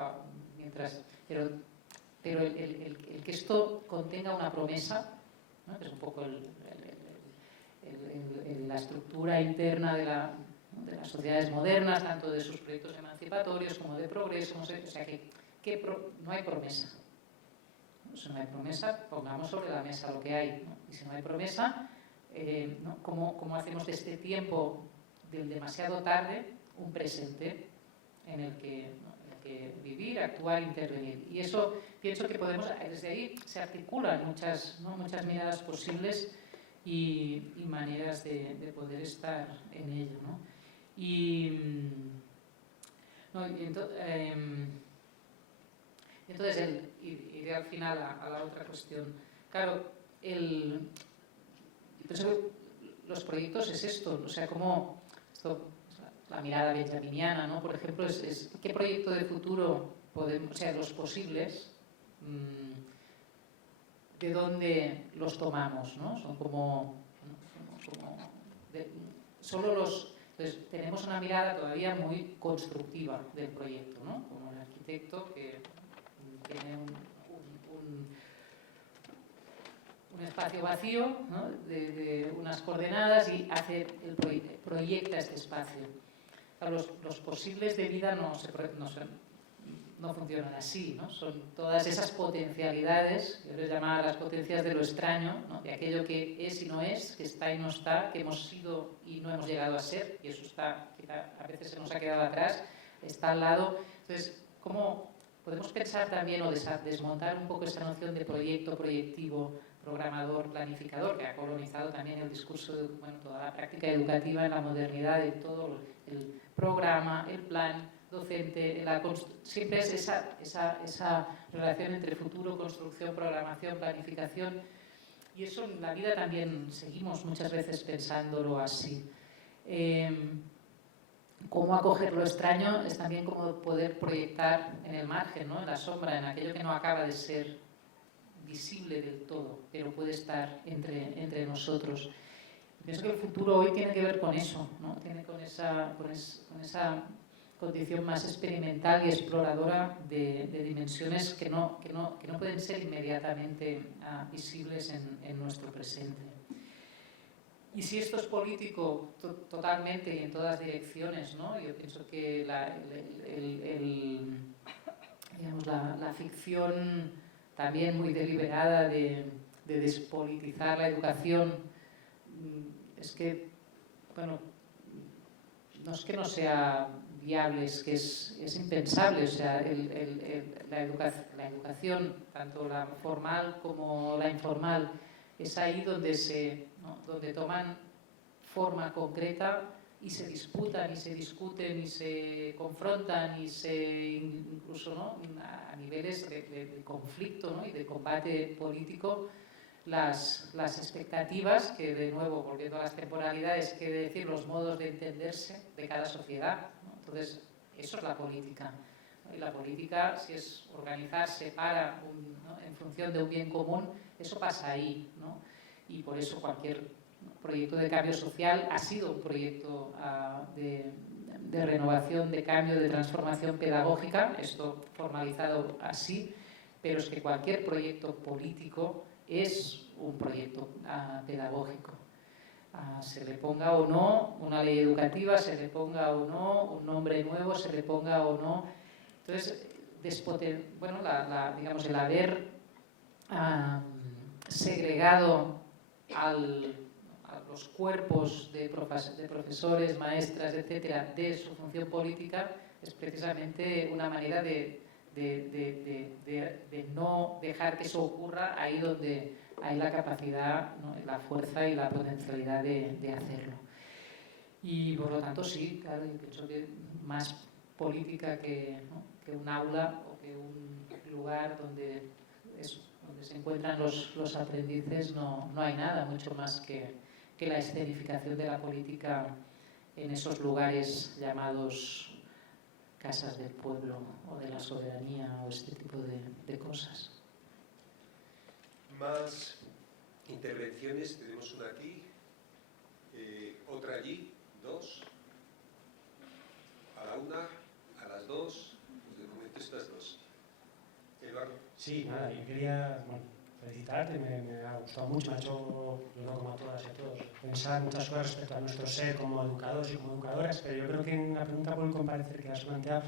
pero el que esto contenga una promesa, ¿no? Que es un poco la estructura interna de las sociedades modernas, tanto de sus proyectos emancipatorios como de progreso, o sea que no hay promesa. Si no hay promesa, pongamos sobre la mesa lo que hay, ¿no? Y si no hay promesa, ¿no? ¿Cómo hacemos de este tiempo del demasiado tarde un presente en el que vivir, actuar, intervenir? Y eso pienso que podemos, desde ahí se articulan muchas miradas posibles y maneras de poder estar en ello, ¿no? Entonces, iré al final a la otra cuestión. Claro, los proyectos es esto, o sea, como la mirada benjaminiana, ¿no? Por ejemplo, ¿qué proyecto de futuro podemos, o sea, los posibles, de dónde los tomamos, ¿no? Son entonces, tenemos una mirada todavía muy constructiva del proyecto, ¿no? Como el arquitecto que tiene un espacio vacío, ¿no? de unas coordenadas y proyecta este espacio. Los posibles de vida no funcionan así, ¿no? Son todas esas potencialidades, yo les llamaba las potencias de lo extraño, ¿no? De aquello que es y no es, que está y no está, que hemos sido y no hemos llegado a ser, y eso está, a veces se nos ha quedado atrás, está al lado. Entonces, ¿cómo podemos pensar también o desmontar un poco esa noción de proyecto, proyectivo, programador, planificador, que ha colonizado también el discurso de toda la práctica educativa en la modernidad, de todo el programa, el plan docente, siempre es esa relación entre futuro, construcción, programación, planificación, y eso en la vida también seguimos muchas veces pensándolo así. Cómo acoger lo extraño es también como poder proyectar en el margen, ¿no? En la sombra, en aquello que no acaba de ser visible del todo, pero puede estar entre nosotros. Pienso que el futuro hoy tiene que ver con eso, ¿no? Tiene con esa condición más experimental y exploradora de dimensiones que no pueden ser inmediatamente visibles en nuestro presente. Y si esto es político totalmente y en todas direcciones, ¿no? Yo pienso que la ficción también muy deliberada de despolitizar la educación, es que, no es que no sea viable, es que es impensable. O sea, la educación, tanto la formal como la informal, es ahí donde donde toman forma concreta y se disputan y se discuten y se confrontan y incluso, ¿no? A niveles de conflicto, ¿no? Y de combate político, las expectativas, que de nuevo, volviendo a las temporalidades, quiere decir los modos de entenderse de cada sociedad, ¿no? Entonces, eso es la política, ¿no? Y la política, si es organizarse ¿no? en función de un bien común, eso pasa ahí, ¿no? Y por eso cualquier proyecto de cambio social ha sido un proyecto de renovación, de cambio, de transformación pedagógica, esto formalizado así, pero es que cualquier proyecto político es un proyecto pedagógico. Se le ponga o no una ley educativa, se le ponga o no un nombre nuevo, se le ponga o no. Entonces, bueno, digamos, el haber segregado a los cuerpos de profesores, maestras, etcétera, de su función política, es precisamente una manera de no dejar que eso ocurra ahí donde hay la capacidad, ¿no?, la fuerza y la potencialidad de hacerlo. Y por lo tanto, sí, claro, yo pienso que más política que un aula o que un lugar donde se encuentran los aprendices, no hay nada, mucho más que la escenificación de la política en esos lugares llamados casas del pueblo o de la soberanía o este tipo de cosas. Más intervenciones, tenemos una aquí, otra allí, dos, a la una, a las dos, de momento estas dos. Eduardo. Sí, nada, yo quería felicitarte, me ha gustado mucho, me ha hecho, como a todas y a todos, pensar muchas cosas respecto a nuestro ser como educadores y como educadoras, pero yo creo que en la pregunta por el comparecer que has planteado,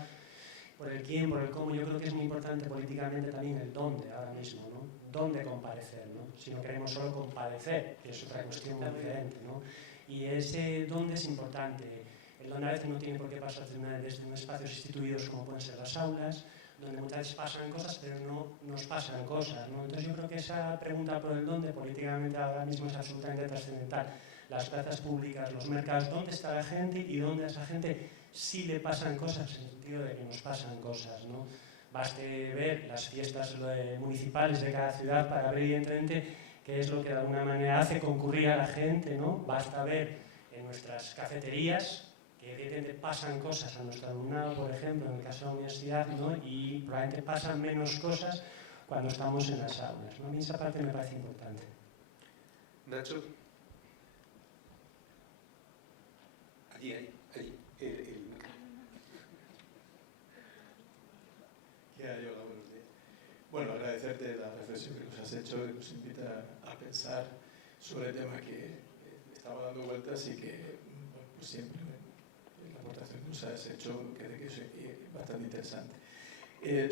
por el quién, por el cómo, yo creo que es muy importante políticamente también el dónde ahora mismo, ¿no? Dónde comparecer, ¿no? Si no queremos solo compadecer, que es otra cuestión muy diferente, ¿no? Y ese dónde es importante. El dónde a veces no tiene por qué pasar desde unos espacios instituidos como pueden ser las aulas, donde muchas veces pasan cosas, pero no nos pasan cosas, ¿no? Entonces yo creo que esa pregunta por el dónde políticamente ahora mismo es absolutamente trascendental. Las plazas públicas, los mercados, ¿dónde está la gente y dónde a esa gente sí le pasan cosas, en el sentido de que nos pasan cosas, ¿no? Baste ver las fiestas municipales de cada ciudad para ver evidentemente qué es lo que de alguna manera hace concurrir a la gente, ¿no? Basta ver en nuestras cafeterías que evidentemente pasan cosas a nuestro alumnado, por ejemplo, en el caso de la universidad, ¿no? Y probablemente pasan menos cosas cuando estamos en las aulas, ¿no? A mí esa parte me parece importante. Nacho. Allí. Hola, buenos días. Bueno, agradecerte la reflexión que nos has hecho, que nos invita a pensar sobre el tema que estamos dando vueltas y que, bueno, pues siempre la aportación que nos has hecho creo que es bastante interesante.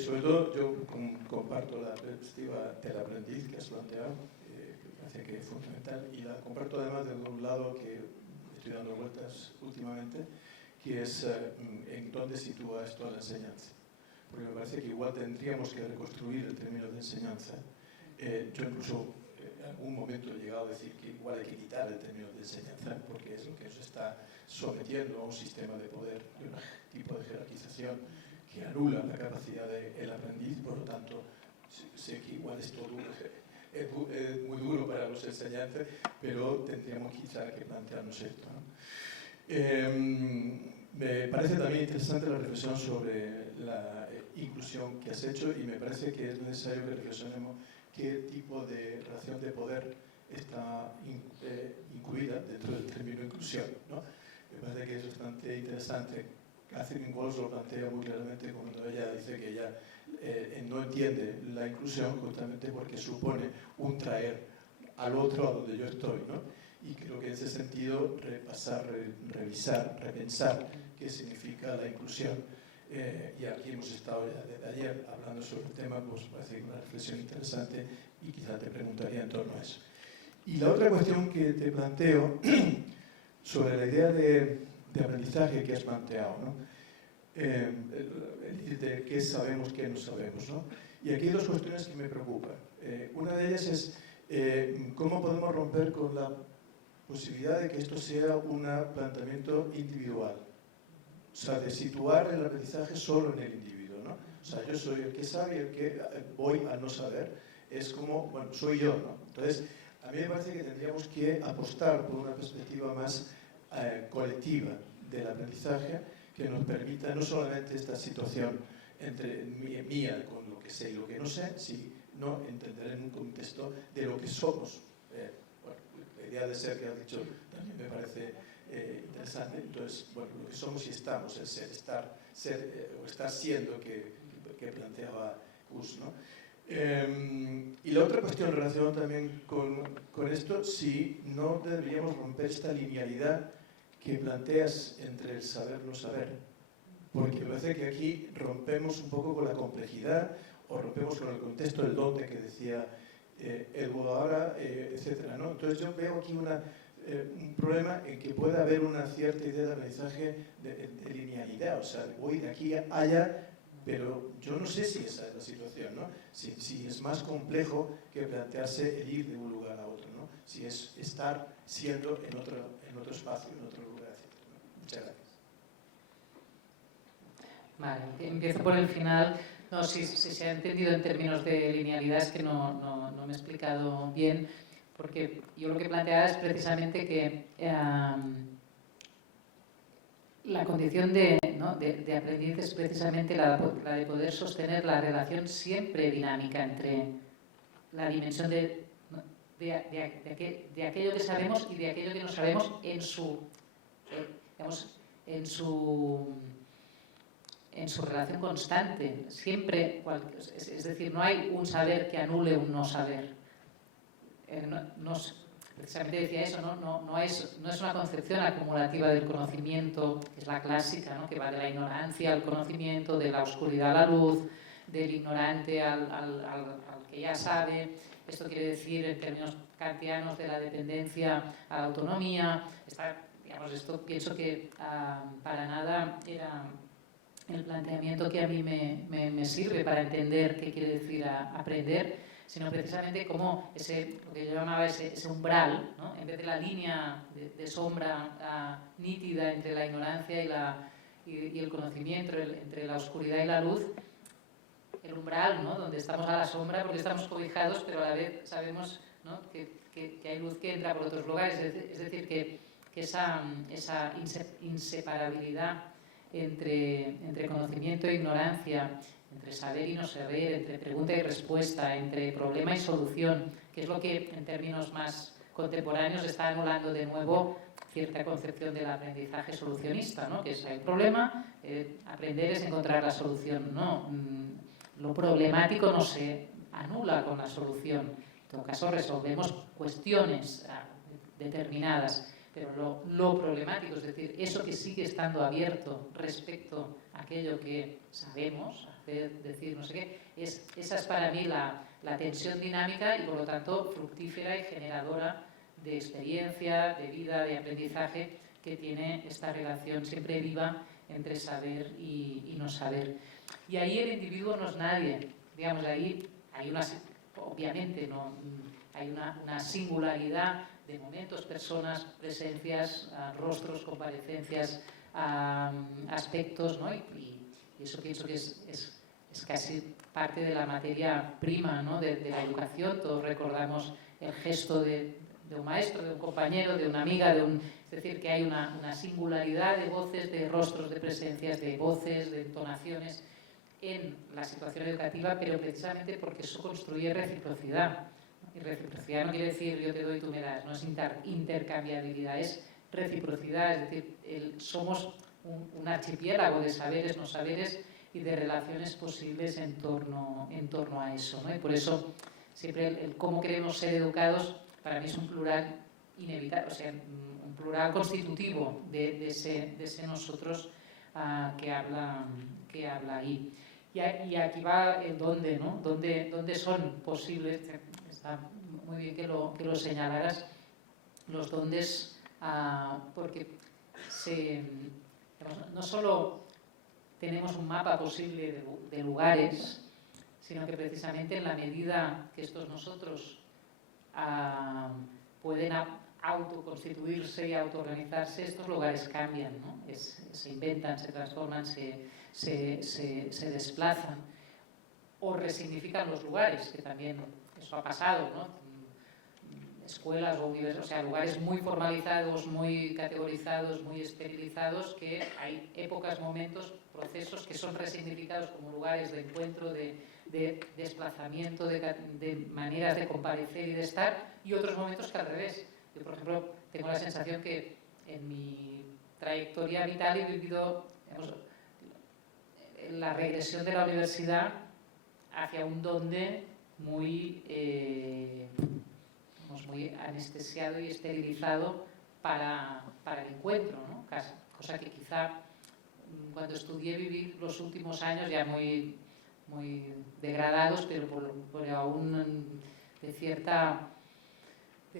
Sobre todo, yo comparto la perspectiva del aprendiz que has planteado, que me parece que es fundamental, y la comparto además de un lado que estoy dando vueltas últimamente, que es en dónde sitúa esto a la enseñanza. Porque me parece que igual tendríamos que reconstruir el término de enseñanza. Yo incluso en algún momento he llegado a decir que igual hay que quitar el término de enseñanza, porque es lo que nos está sometiendo a un sistema de poder, de un tipo de jerarquización que anula la capacidad del aprendiz. Por lo tanto, sé que igual esto es muy duro para los estudiantes, pero tendríamos quizá que plantearnos esto, ¿no? Me parece también interesante la reflexión sobre la inclusión que has hecho, y me parece que es necesario que reflexionemos qué tipo de relación de poder está incluida dentro del término inclusión, ¿no? Me parece que es bastante interesante. Catherine Walsh lo plantea muy claramente cuando ella dice que ella no entiende la inclusión justamente porque supone un traer al otro a donde yo estoy, ¿no? Y creo que en ese sentido repasar, revisar, repensar qué significa la inclusión. Y aquí hemos estado ya desde ayer hablando sobre el tema, pues parece una reflexión interesante y quizá te preguntaría en torno a eso. Y la otra cuestión que te planteo sobre la idea de aprendizaje que has planteado, ¿no? De qué sabemos, qué no sabemos, ¿no? Y aquí hay dos cuestiones que me preocupan. Una de ellas es cómo podemos romper con la posibilidad de que esto sea un planteamiento individual. O sea, de situar el aprendizaje solo en el individuo, ¿no? O sea, yo soy el que sabe y el que voy a no saber. Es como, bueno, soy yo, ¿no? Entonces, a mí me parece que tendríamos que apostar por una perspectiva más colectiva del aprendizaje que nos permita no solamente esta situación entre mía con lo que sé y lo que no sé, sino entender en un contexto de lo que somos. Bueno, la idea de ser que has dicho también me parece interesante. Entonces, bueno, lo que somos y estamos, el ser, estar siendo que planteaba Kuss, ¿no? Y la otra cuestión relacionada también con esto, si no deberíamos romper esta linealidad que planteas entre el saber y no saber. Porque me parece que aquí rompemos un poco con la complejidad o rompemos con el contexto del dónde que decía Eduardo ahora, etc. ¿no? Entonces yo veo aquí un problema en que puede haber una cierta idea de aprendizaje de linealidad. O sea, voy de aquí a allá, pero yo no sé si esa es la situación, ¿no? Si es más complejo que plantearse el ir de un lugar a otro, ¿no? Si es estar siendo en otro espacio, en otro lugar, etc. ¿no? Muchas gracias. Vale, empiezo por el final. No, si se ha entendido en términos de linealidad es que no me he explicado bien, porque yo lo que planteaba es precisamente que la condición de aprendiz es precisamente la de poder sostener la relación siempre dinámica entre la dimensión de aquello que sabemos y de aquello que no sabemos en su relación constante, siempre, es decir, no hay un saber que anule un no saber. Precisamente decía eso, no es una concepción acumulativa del conocimiento, que es la clásica, ¿no? Que va de la ignorancia al conocimiento, de la oscuridad a la luz, del ignorante al que ya sabe. Esto quiere decir, en términos kantianos, de la dependencia a la autonomía. Esto pienso que para nada era el planteamiento que a mí me sirve para entender qué quiere decir aprender, sino precisamente como lo que yo llamaba ese umbral, ¿no? En vez de la línea de sombra nítida entre la ignorancia y el conocimiento, entre la oscuridad y la luz, el umbral, ¿no? Donde estamos a la sombra porque estamos cobijados, pero a la vez sabemos, ¿no? que hay luz que entra por otros lugares. Es decir, que esa inseparabilidad entre conocimiento e ignorancia, entre saber y no saber, entre pregunta y respuesta, entre problema y solución, que es lo que en términos más contemporáneos está anulando de nuevo cierta concepción del aprendizaje solucionista, ¿no? Que es el problema, aprender es encontrar la solución. No, lo problemático no se anula con la solución. En todo caso, resolvemos cuestiones determinadas. Pero lo problemático, es decir, eso que sigue estando abierto respecto a aquello que sabemos, hacer, decir, no sé qué, esa es para mí la tensión dinámica y por lo tanto fructífera y generadora de experiencia, de vida, de aprendizaje que tiene esta relación siempre viva entre saber y no saber. Y ahí el individuo no es nadie, digamos, ahí hay obviamente hay una singularidad de momentos, personas, presencias, rostros, comparecencias, aspectos, ¿no? Y eso pienso que es casi parte de la materia prima, ¿no? de la educación. Todos recordamos el gesto de un maestro, de un compañero, de una amiga, es decir, que hay una singularidad de voces, de rostros, de presencias, de voces, de entonaciones en la situación educativa, pero precisamente porque eso construye reciprocidad. Y reciprocidad no quiere decir yo te doy, tú me das, no es intercambiabilidad, es reciprocidad, es decir, somos un archipiélago de saberes, no saberes y de relaciones posibles en torno a eso, ¿no? Y por eso siempre el cómo queremos ser educados para mí es un plural inevitable, o sea, un plural constitutivo de ese nosotros que habla ahí. Y aquí va el dónde, ¿no? ¿Dónde son posibles? Está muy bien que lo señalaras, los dóndes, porque no solo tenemos un mapa posible de lugares, sino que precisamente en la medida que estos nosotros pueden autoconstituirse y autoorganizarse, estos lugares cambian, ¿no? Se inventan, se transforman, se desplazan o resignifican los lugares, que también eso ha pasado, ¿no? Escuelas o universidades, o sea, lugares muy formalizados, muy categorizados, muy esterilizados, que hay épocas, momentos, procesos que son resignificados como lugares de encuentro, de desplazamiento, de maneras de comparecer y de estar, y otros momentos que al revés. Yo, por ejemplo, tengo la sensación que en mi trayectoria vital he vivido, digamos, la regresión de la universidad hacia un donde muy anestesiado y esterilizado para el encuentro, ¿no? Cosa que quizá cuando estudié viví los últimos años ya muy degradados, pero por aún de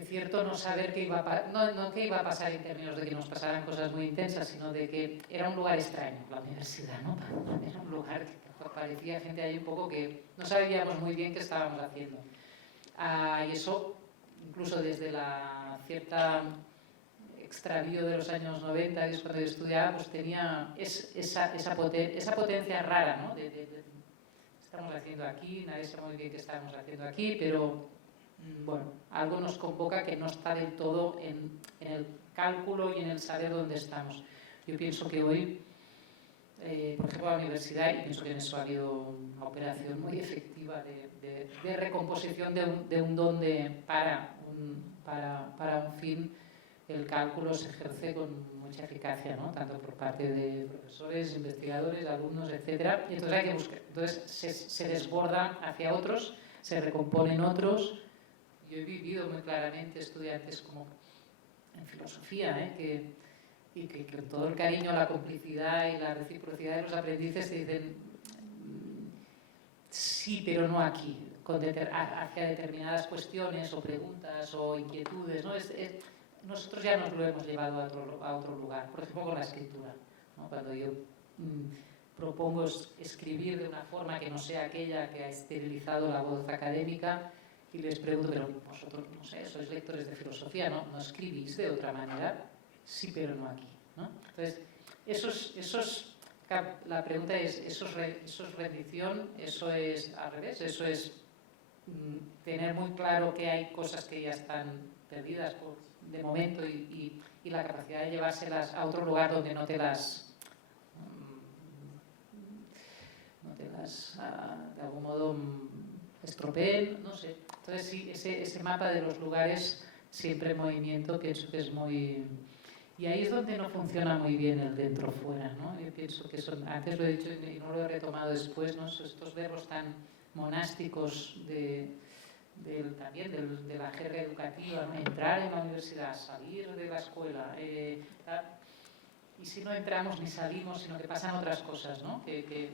cierto no saber qué iba a pasar en términos de que nos pasaran cosas muy intensas, sino de que era un lugar extraño la universidad, ¿no? Era un lugar que parecía gente ahí un poco que no sabíamos muy bien qué estábamos haciendo. Y eso, incluso desde la cierta extravío de los años 90, que es cuando yo estudiaba, pues tenía esa potencia rara, ¿no? Estamos haciendo aquí, nadie sabe muy bien qué estamos haciendo aquí, pero bueno, algo nos convoca que no está del todo en el cálculo y en el saber dónde estamos. Yo pienso que hoy, por ejemplo, la universidad, y pienso que en eso ha habido una operación muy efectiva de recomposición de un dónde para un fin, el cálculo se ejerce con mucha eficacia, ¿no? Tanto por parte de profesores, investigadores, alumnos, etc. Y entonces hay que buscar, entonces se desborda hacia otros, se recomponen otros. Yo he vivido muy claramente estudiantes como en filosofía, y que con todo el cariño, la complicidad y la reciprocidad de los aprendices te dicen sí, pero no aquí, hacia determinadas cuestiones o preguntas o inquietudes, ¿no? Nosotros ya nos lo hemos llevado a otro lugar, por ejemplo con la escritura, ¿no? Cuando yo propongo escribir de una forma que no sea aquella que ha esterilizado la voz académica, y les pregunto, pero vosotros, no sé, sois lectores de filosofía, ¿no? ¿No escribís de otra manera? Sí, pero no aquí, ¿no? Entonces, la pregunta es, ¿eso es rendición? ¿Eso es al revés? ¿Eso es tener muy claro que hay cosas que ya están perdidas de momento y la capacidad de llevárselas a otro lugar donde no te las de algún modo estropeen? No sé. Entonces sí, ese mapa de los lugares siempre en movimiento pienso que es muy... Y ahí es donde no funciona muy bien el dentro-fuera, ¿no? Yo pienso que antes lo he dicho y no lo he retomado después, ¿no? Estos verbos tan monásticos también de la jerga educativa, ¿no? Entrar en la universidad, salir de la escuela, y si no entramos ni salimos, sino que pasan otras cosas, ¿no? Que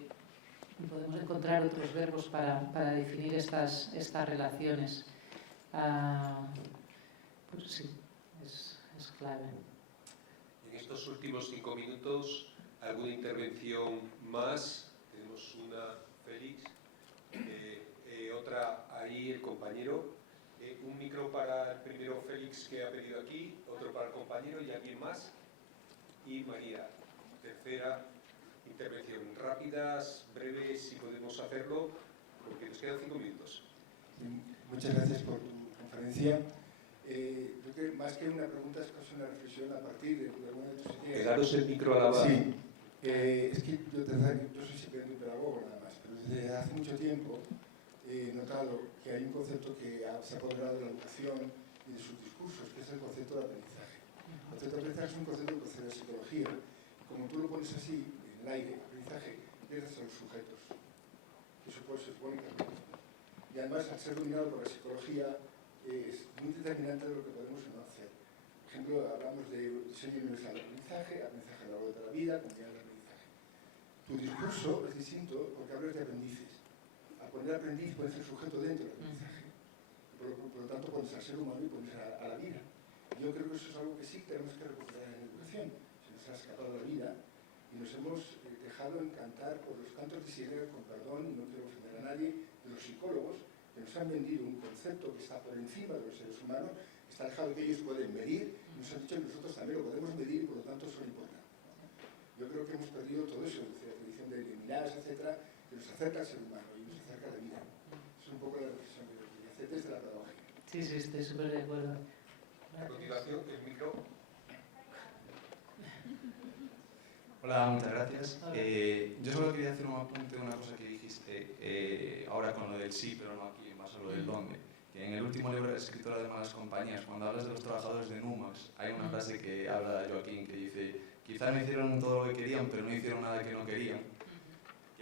podemos encontrar otros verbos para definir estas relaciones. Pues sí, es clave. En estos últimos 5 minutos, ¿alguna intervención más? Tenemos una, Félix, otra ahí, el compañero. Un micro para el primero, Félix, que ha pedido aquí, otro para el compañero y alguien más. Y María, tercera intervención. Rápidas, breves, si podemos hacerlo, porque nos quedan 5 minutos. Muchas gracias por tu conferencia. Yo creo que más que una pregunta es casi una reflexión a partir de alguna de tus ideas. Pegaros el micro a la mano. Sí, es que yo soy simplemente un pedagogo nada más, pero desde hace mucho tiempo he notado que hay un concepto que se ha apoderado de la educación y de sus discursos, que es el concepto de aprendizaje. El concepto de aprendizaje es un concepto que procede de la psicología. Como tú lo pones así, en el aire, aprendizaje, pierdes a los sujetos, que se supone que aprenden. Y además, al ser dominado por la psicología, es muy determinante de lo que podemos o no hacer. Por ejemplo, hablamos de diseño universal de aprendizaje a lo largo de toda la vida, comunidad de aprendizaje. Tu discurso es distinto porque hablas de aprendices. Al poner aprendiz pones el sujeto dentro del aprendizaje. Por lo tanto, pones al ser humano y pones a la vida. Yo creo que eso es algo que sí tenemos que recuperar en la educación. Se nos ha escapado la vida y nos hemos dejado encantar por los cantos de sirena, con perdón, y no quiero ofender a nadie, de los psicólogos, que nos han vendido un concepto que está por encima de los seres humanos, que está dejado que ellos pueden medir, y nos han dicho que nosotros también lo podemos medir y por lo tanto son importantes. Yo creo que hemos perdido todo eso, la tradición de miradas, etcétera, que nos acerca al ser humano y nos acerca a la vida. Es un poco la reflexión que yo quería hacer desde la pedagogía. Sí, estoy súper de acuerdo. A continuación, el micro. Hola, muchas gracias. Yo solo quería hacer un apunte de una cosa que dijiste ahora con lo del sí, pero no aquí, más a lo del dónde. Que en el último libro de la escritora de Malas Compañías, cuando hablas de los trabajadores de Numax, hay una frase que habla Joaquín que dice: quizá no hicieron todo lo que querían, pero no hicieron nada que no querían.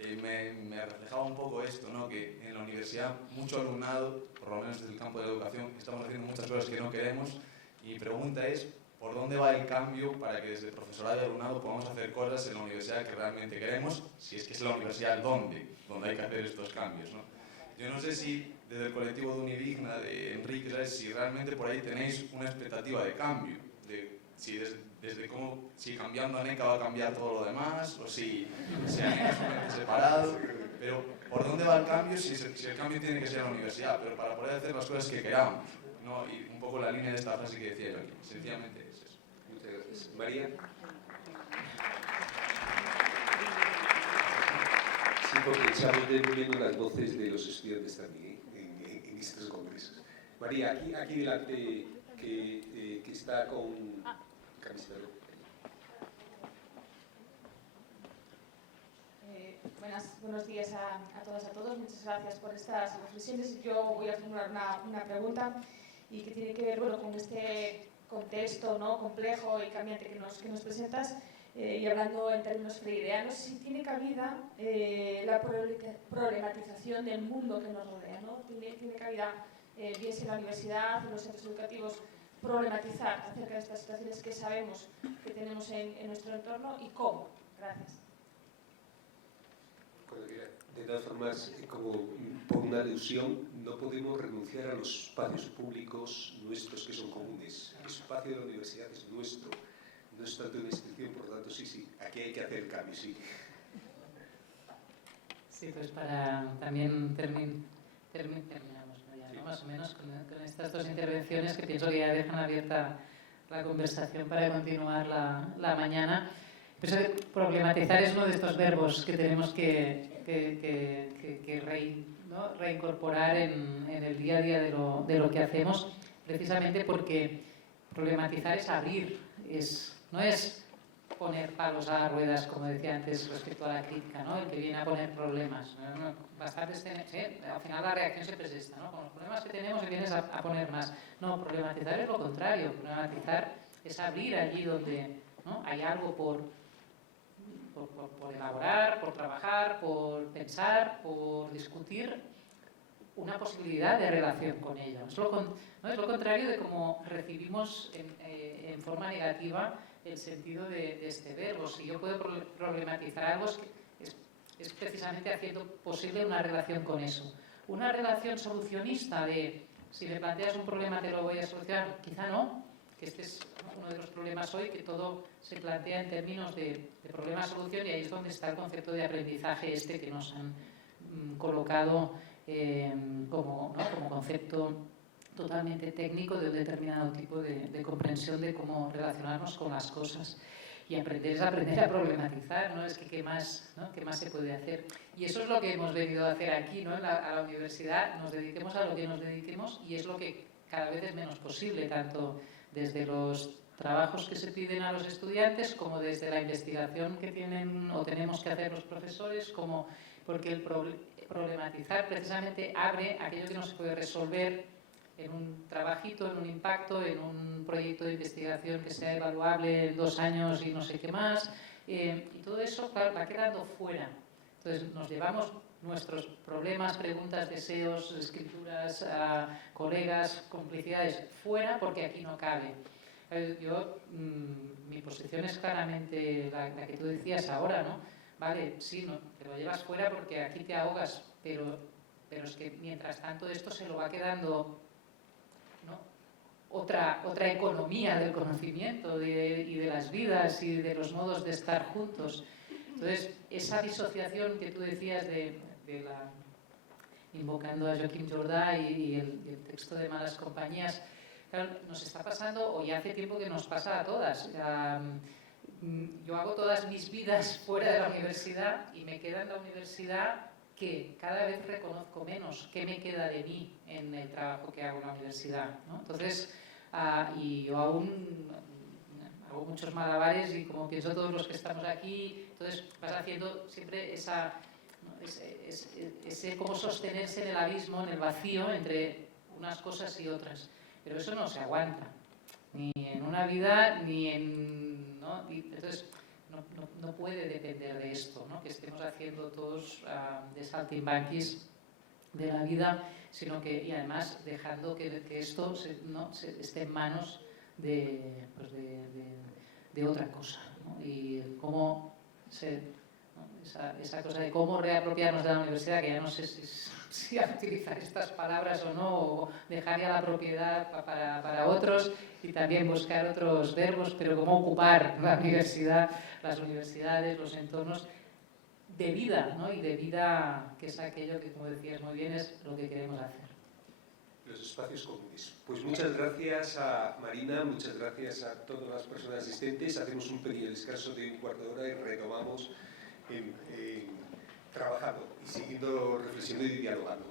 que me reflejaba un poco esto, ¿no? Que en la universidad mucho alumnado, por lo menos desde el campo de la educación, estamos haciendo muchas cosas que no queremos, y mi pregunta es, ¿por dónde va el cambio para que desde el profesorado y alumnado podamos hacer cosas en la universidad que realmente queremos, si es que es la universidad donde hay que hacer estos cambios, ¿no? Yo no sé si desde el colectivo de Unidigna, de Enrique, ¿sabes? Si realmente por ahí tenéis una expectativa de cambio, de si cambiando a NECA va a cambiar todo lo demás, o si ANECA es un ente separado, pero ¿por dónde va el cambio si el cambio tiene que ser en la universidad? Pero para poder hacer las cosas que queramos, ¿no? Y un poco la línea de esta frase que decía yo aquí, sencillamente es eso. Muchas gracias. María. Sí, porque estamos viendo las voces de los estudiantes también en estos congresos. María, aquí delante, que está con camiseta roja. Buenos días a todas y a todos. Muchas gracias por estas reflexiones. Yo voy a formular una pregunta y que tiene que ver con este contexto, ¿no?, complejo y cambiante que nos presentas, y hablando en términos freireanos, si tiene cabida la problematización del mundo que nos rodea, ¿no? Tiene cabida, bien sea en la universidad, en los centros educativos, problematizar acerca de estas situaciones que sabemos que tenemos en nuestro entorno y cómo. Gracias. De todas formas, como por una alusión, no podemos renunciar a los espacios públicos nuestros que son comunes. El espacio de la universidad es nuestro, no es tanto una institución, por lo tanto, sí, aquí hay que hacer cambio, sí. Sí, pues para también terminamos ya, ¿no? Más o menos con estas dos intervenciones que pienso que ya dejan abierta la conversación para continuar la mañana. Pues problematizar es uno de estos verbos que tenemos que reincorporar en el día a día de lo que hacemos, precisamente porque problematizar es abrir, no es poner palos a las ruedas, como decía antes respecto a la crítica, ¿no? El que viene a poner problemas. Al final la reacción siempre es esta, ¿no? Con los problemas que tenemos y vienes a poner más. No, problematizar es lo contrario. Problematizar es abrir allí donde, ¿no?, hay algo por elaborar, por trabajar, por pensar, por discutir una posibilidad de relación con ello. Es lo contrario de cómo recibimos en forma negativa el sentido de este verbo. Si yo puedo problematizar algo, es precisamente haciendo posible una relación con eso. Una relación solucionista de, si me planteas un problema te lo voy a solucionar, quizá no, que este es uno de los problemas hoy, que todo se plantea en términos de problema-solución, y ahí es donde está el concepto de aprendizaje que nos han colocado como concepto totalmente técnico de un determinado tipo de comprensión de cómo relacionarnos con las cosas. Y aprender es aprender a problematizar, ¿no? Es que ¿qué más se puede hacer? Y eso es lo que hemos venido a hacer aquí, ¿no? A la universidad, nos dediquemos a lo que nos dediquemos, y es lo que cada vez es menos posible, tanto desde los trabajos que se piden a los estudiantes, como desde la investigación que tienen o tenemos que hacer los profesores, como porque el problematizar precisamente abre aquello que no se puede resolver en un trabajito, en un impacto, en un proyecto de investigación que sea evaluable en 2 años y no sé qué más, y todo eso, claro, va quedando fuera. Entonces nos llevamos nuestros problemas, preguntas, deseos, escrituras, colegas, complicidades fuera, porque aquí no cabe. Mi posición es claramente la que tú decías ahora, ¿no? Vale, sí, no, te lo llevas fuera porque aquí te ahogas, pero es que mientras tanto esto se lo va quedando, ¿no?, otra economía del conocimiento y de las vidas y de los modos de estar juntos. Entonces, esa disociación que tú decías invocando a Joaquim Jordà y el texto de Malas compañías, claro, nos está pasando, o ya hace tiempo que nos pasa a todas. Yo hago todas mis vidas fuera de la universidad y me queda en la universidad que cada vez reconozco menos qué me queda de mí en el trabajo que hago en la universidad, ¿no? Entonces, y yo aún hago muchos malabares, y como pienso todos los que estamos aquí, entonces vas haciendo siempre ese cómo sostenerse en el abismo, en el vacío entre unas cosas y otras. Pero eso no se aguanta, ni en una vida, ni en... ¿no? Y entonces, no puede depender de esto, ¿no? Que estemos haciendo todos de saltimbanquis de la vida, sino que, y además dejando que esto esté en manos de otra cosa, ¿no? Y cómo esa cosa de cómo reapropiarnos de la universidad, que ya no sé si utilizar estas palabras o no, o dejar ya la propiedad para otros y también buscar otros verbos, pero cómo ocupar la universidad, las universidades, los entornos de vida, ¿no? Y de vida, que es aquello que, como decías muy bien, es lo que queremos hacer. Los espacios comunes. Pues muchas gracias a Marina, muchas gracias a todas las personas asistentes. Hacemos un pequeño descanso de un cuarto de hora y retomamos trabajando y siguiendo, reflexionando y dialogando.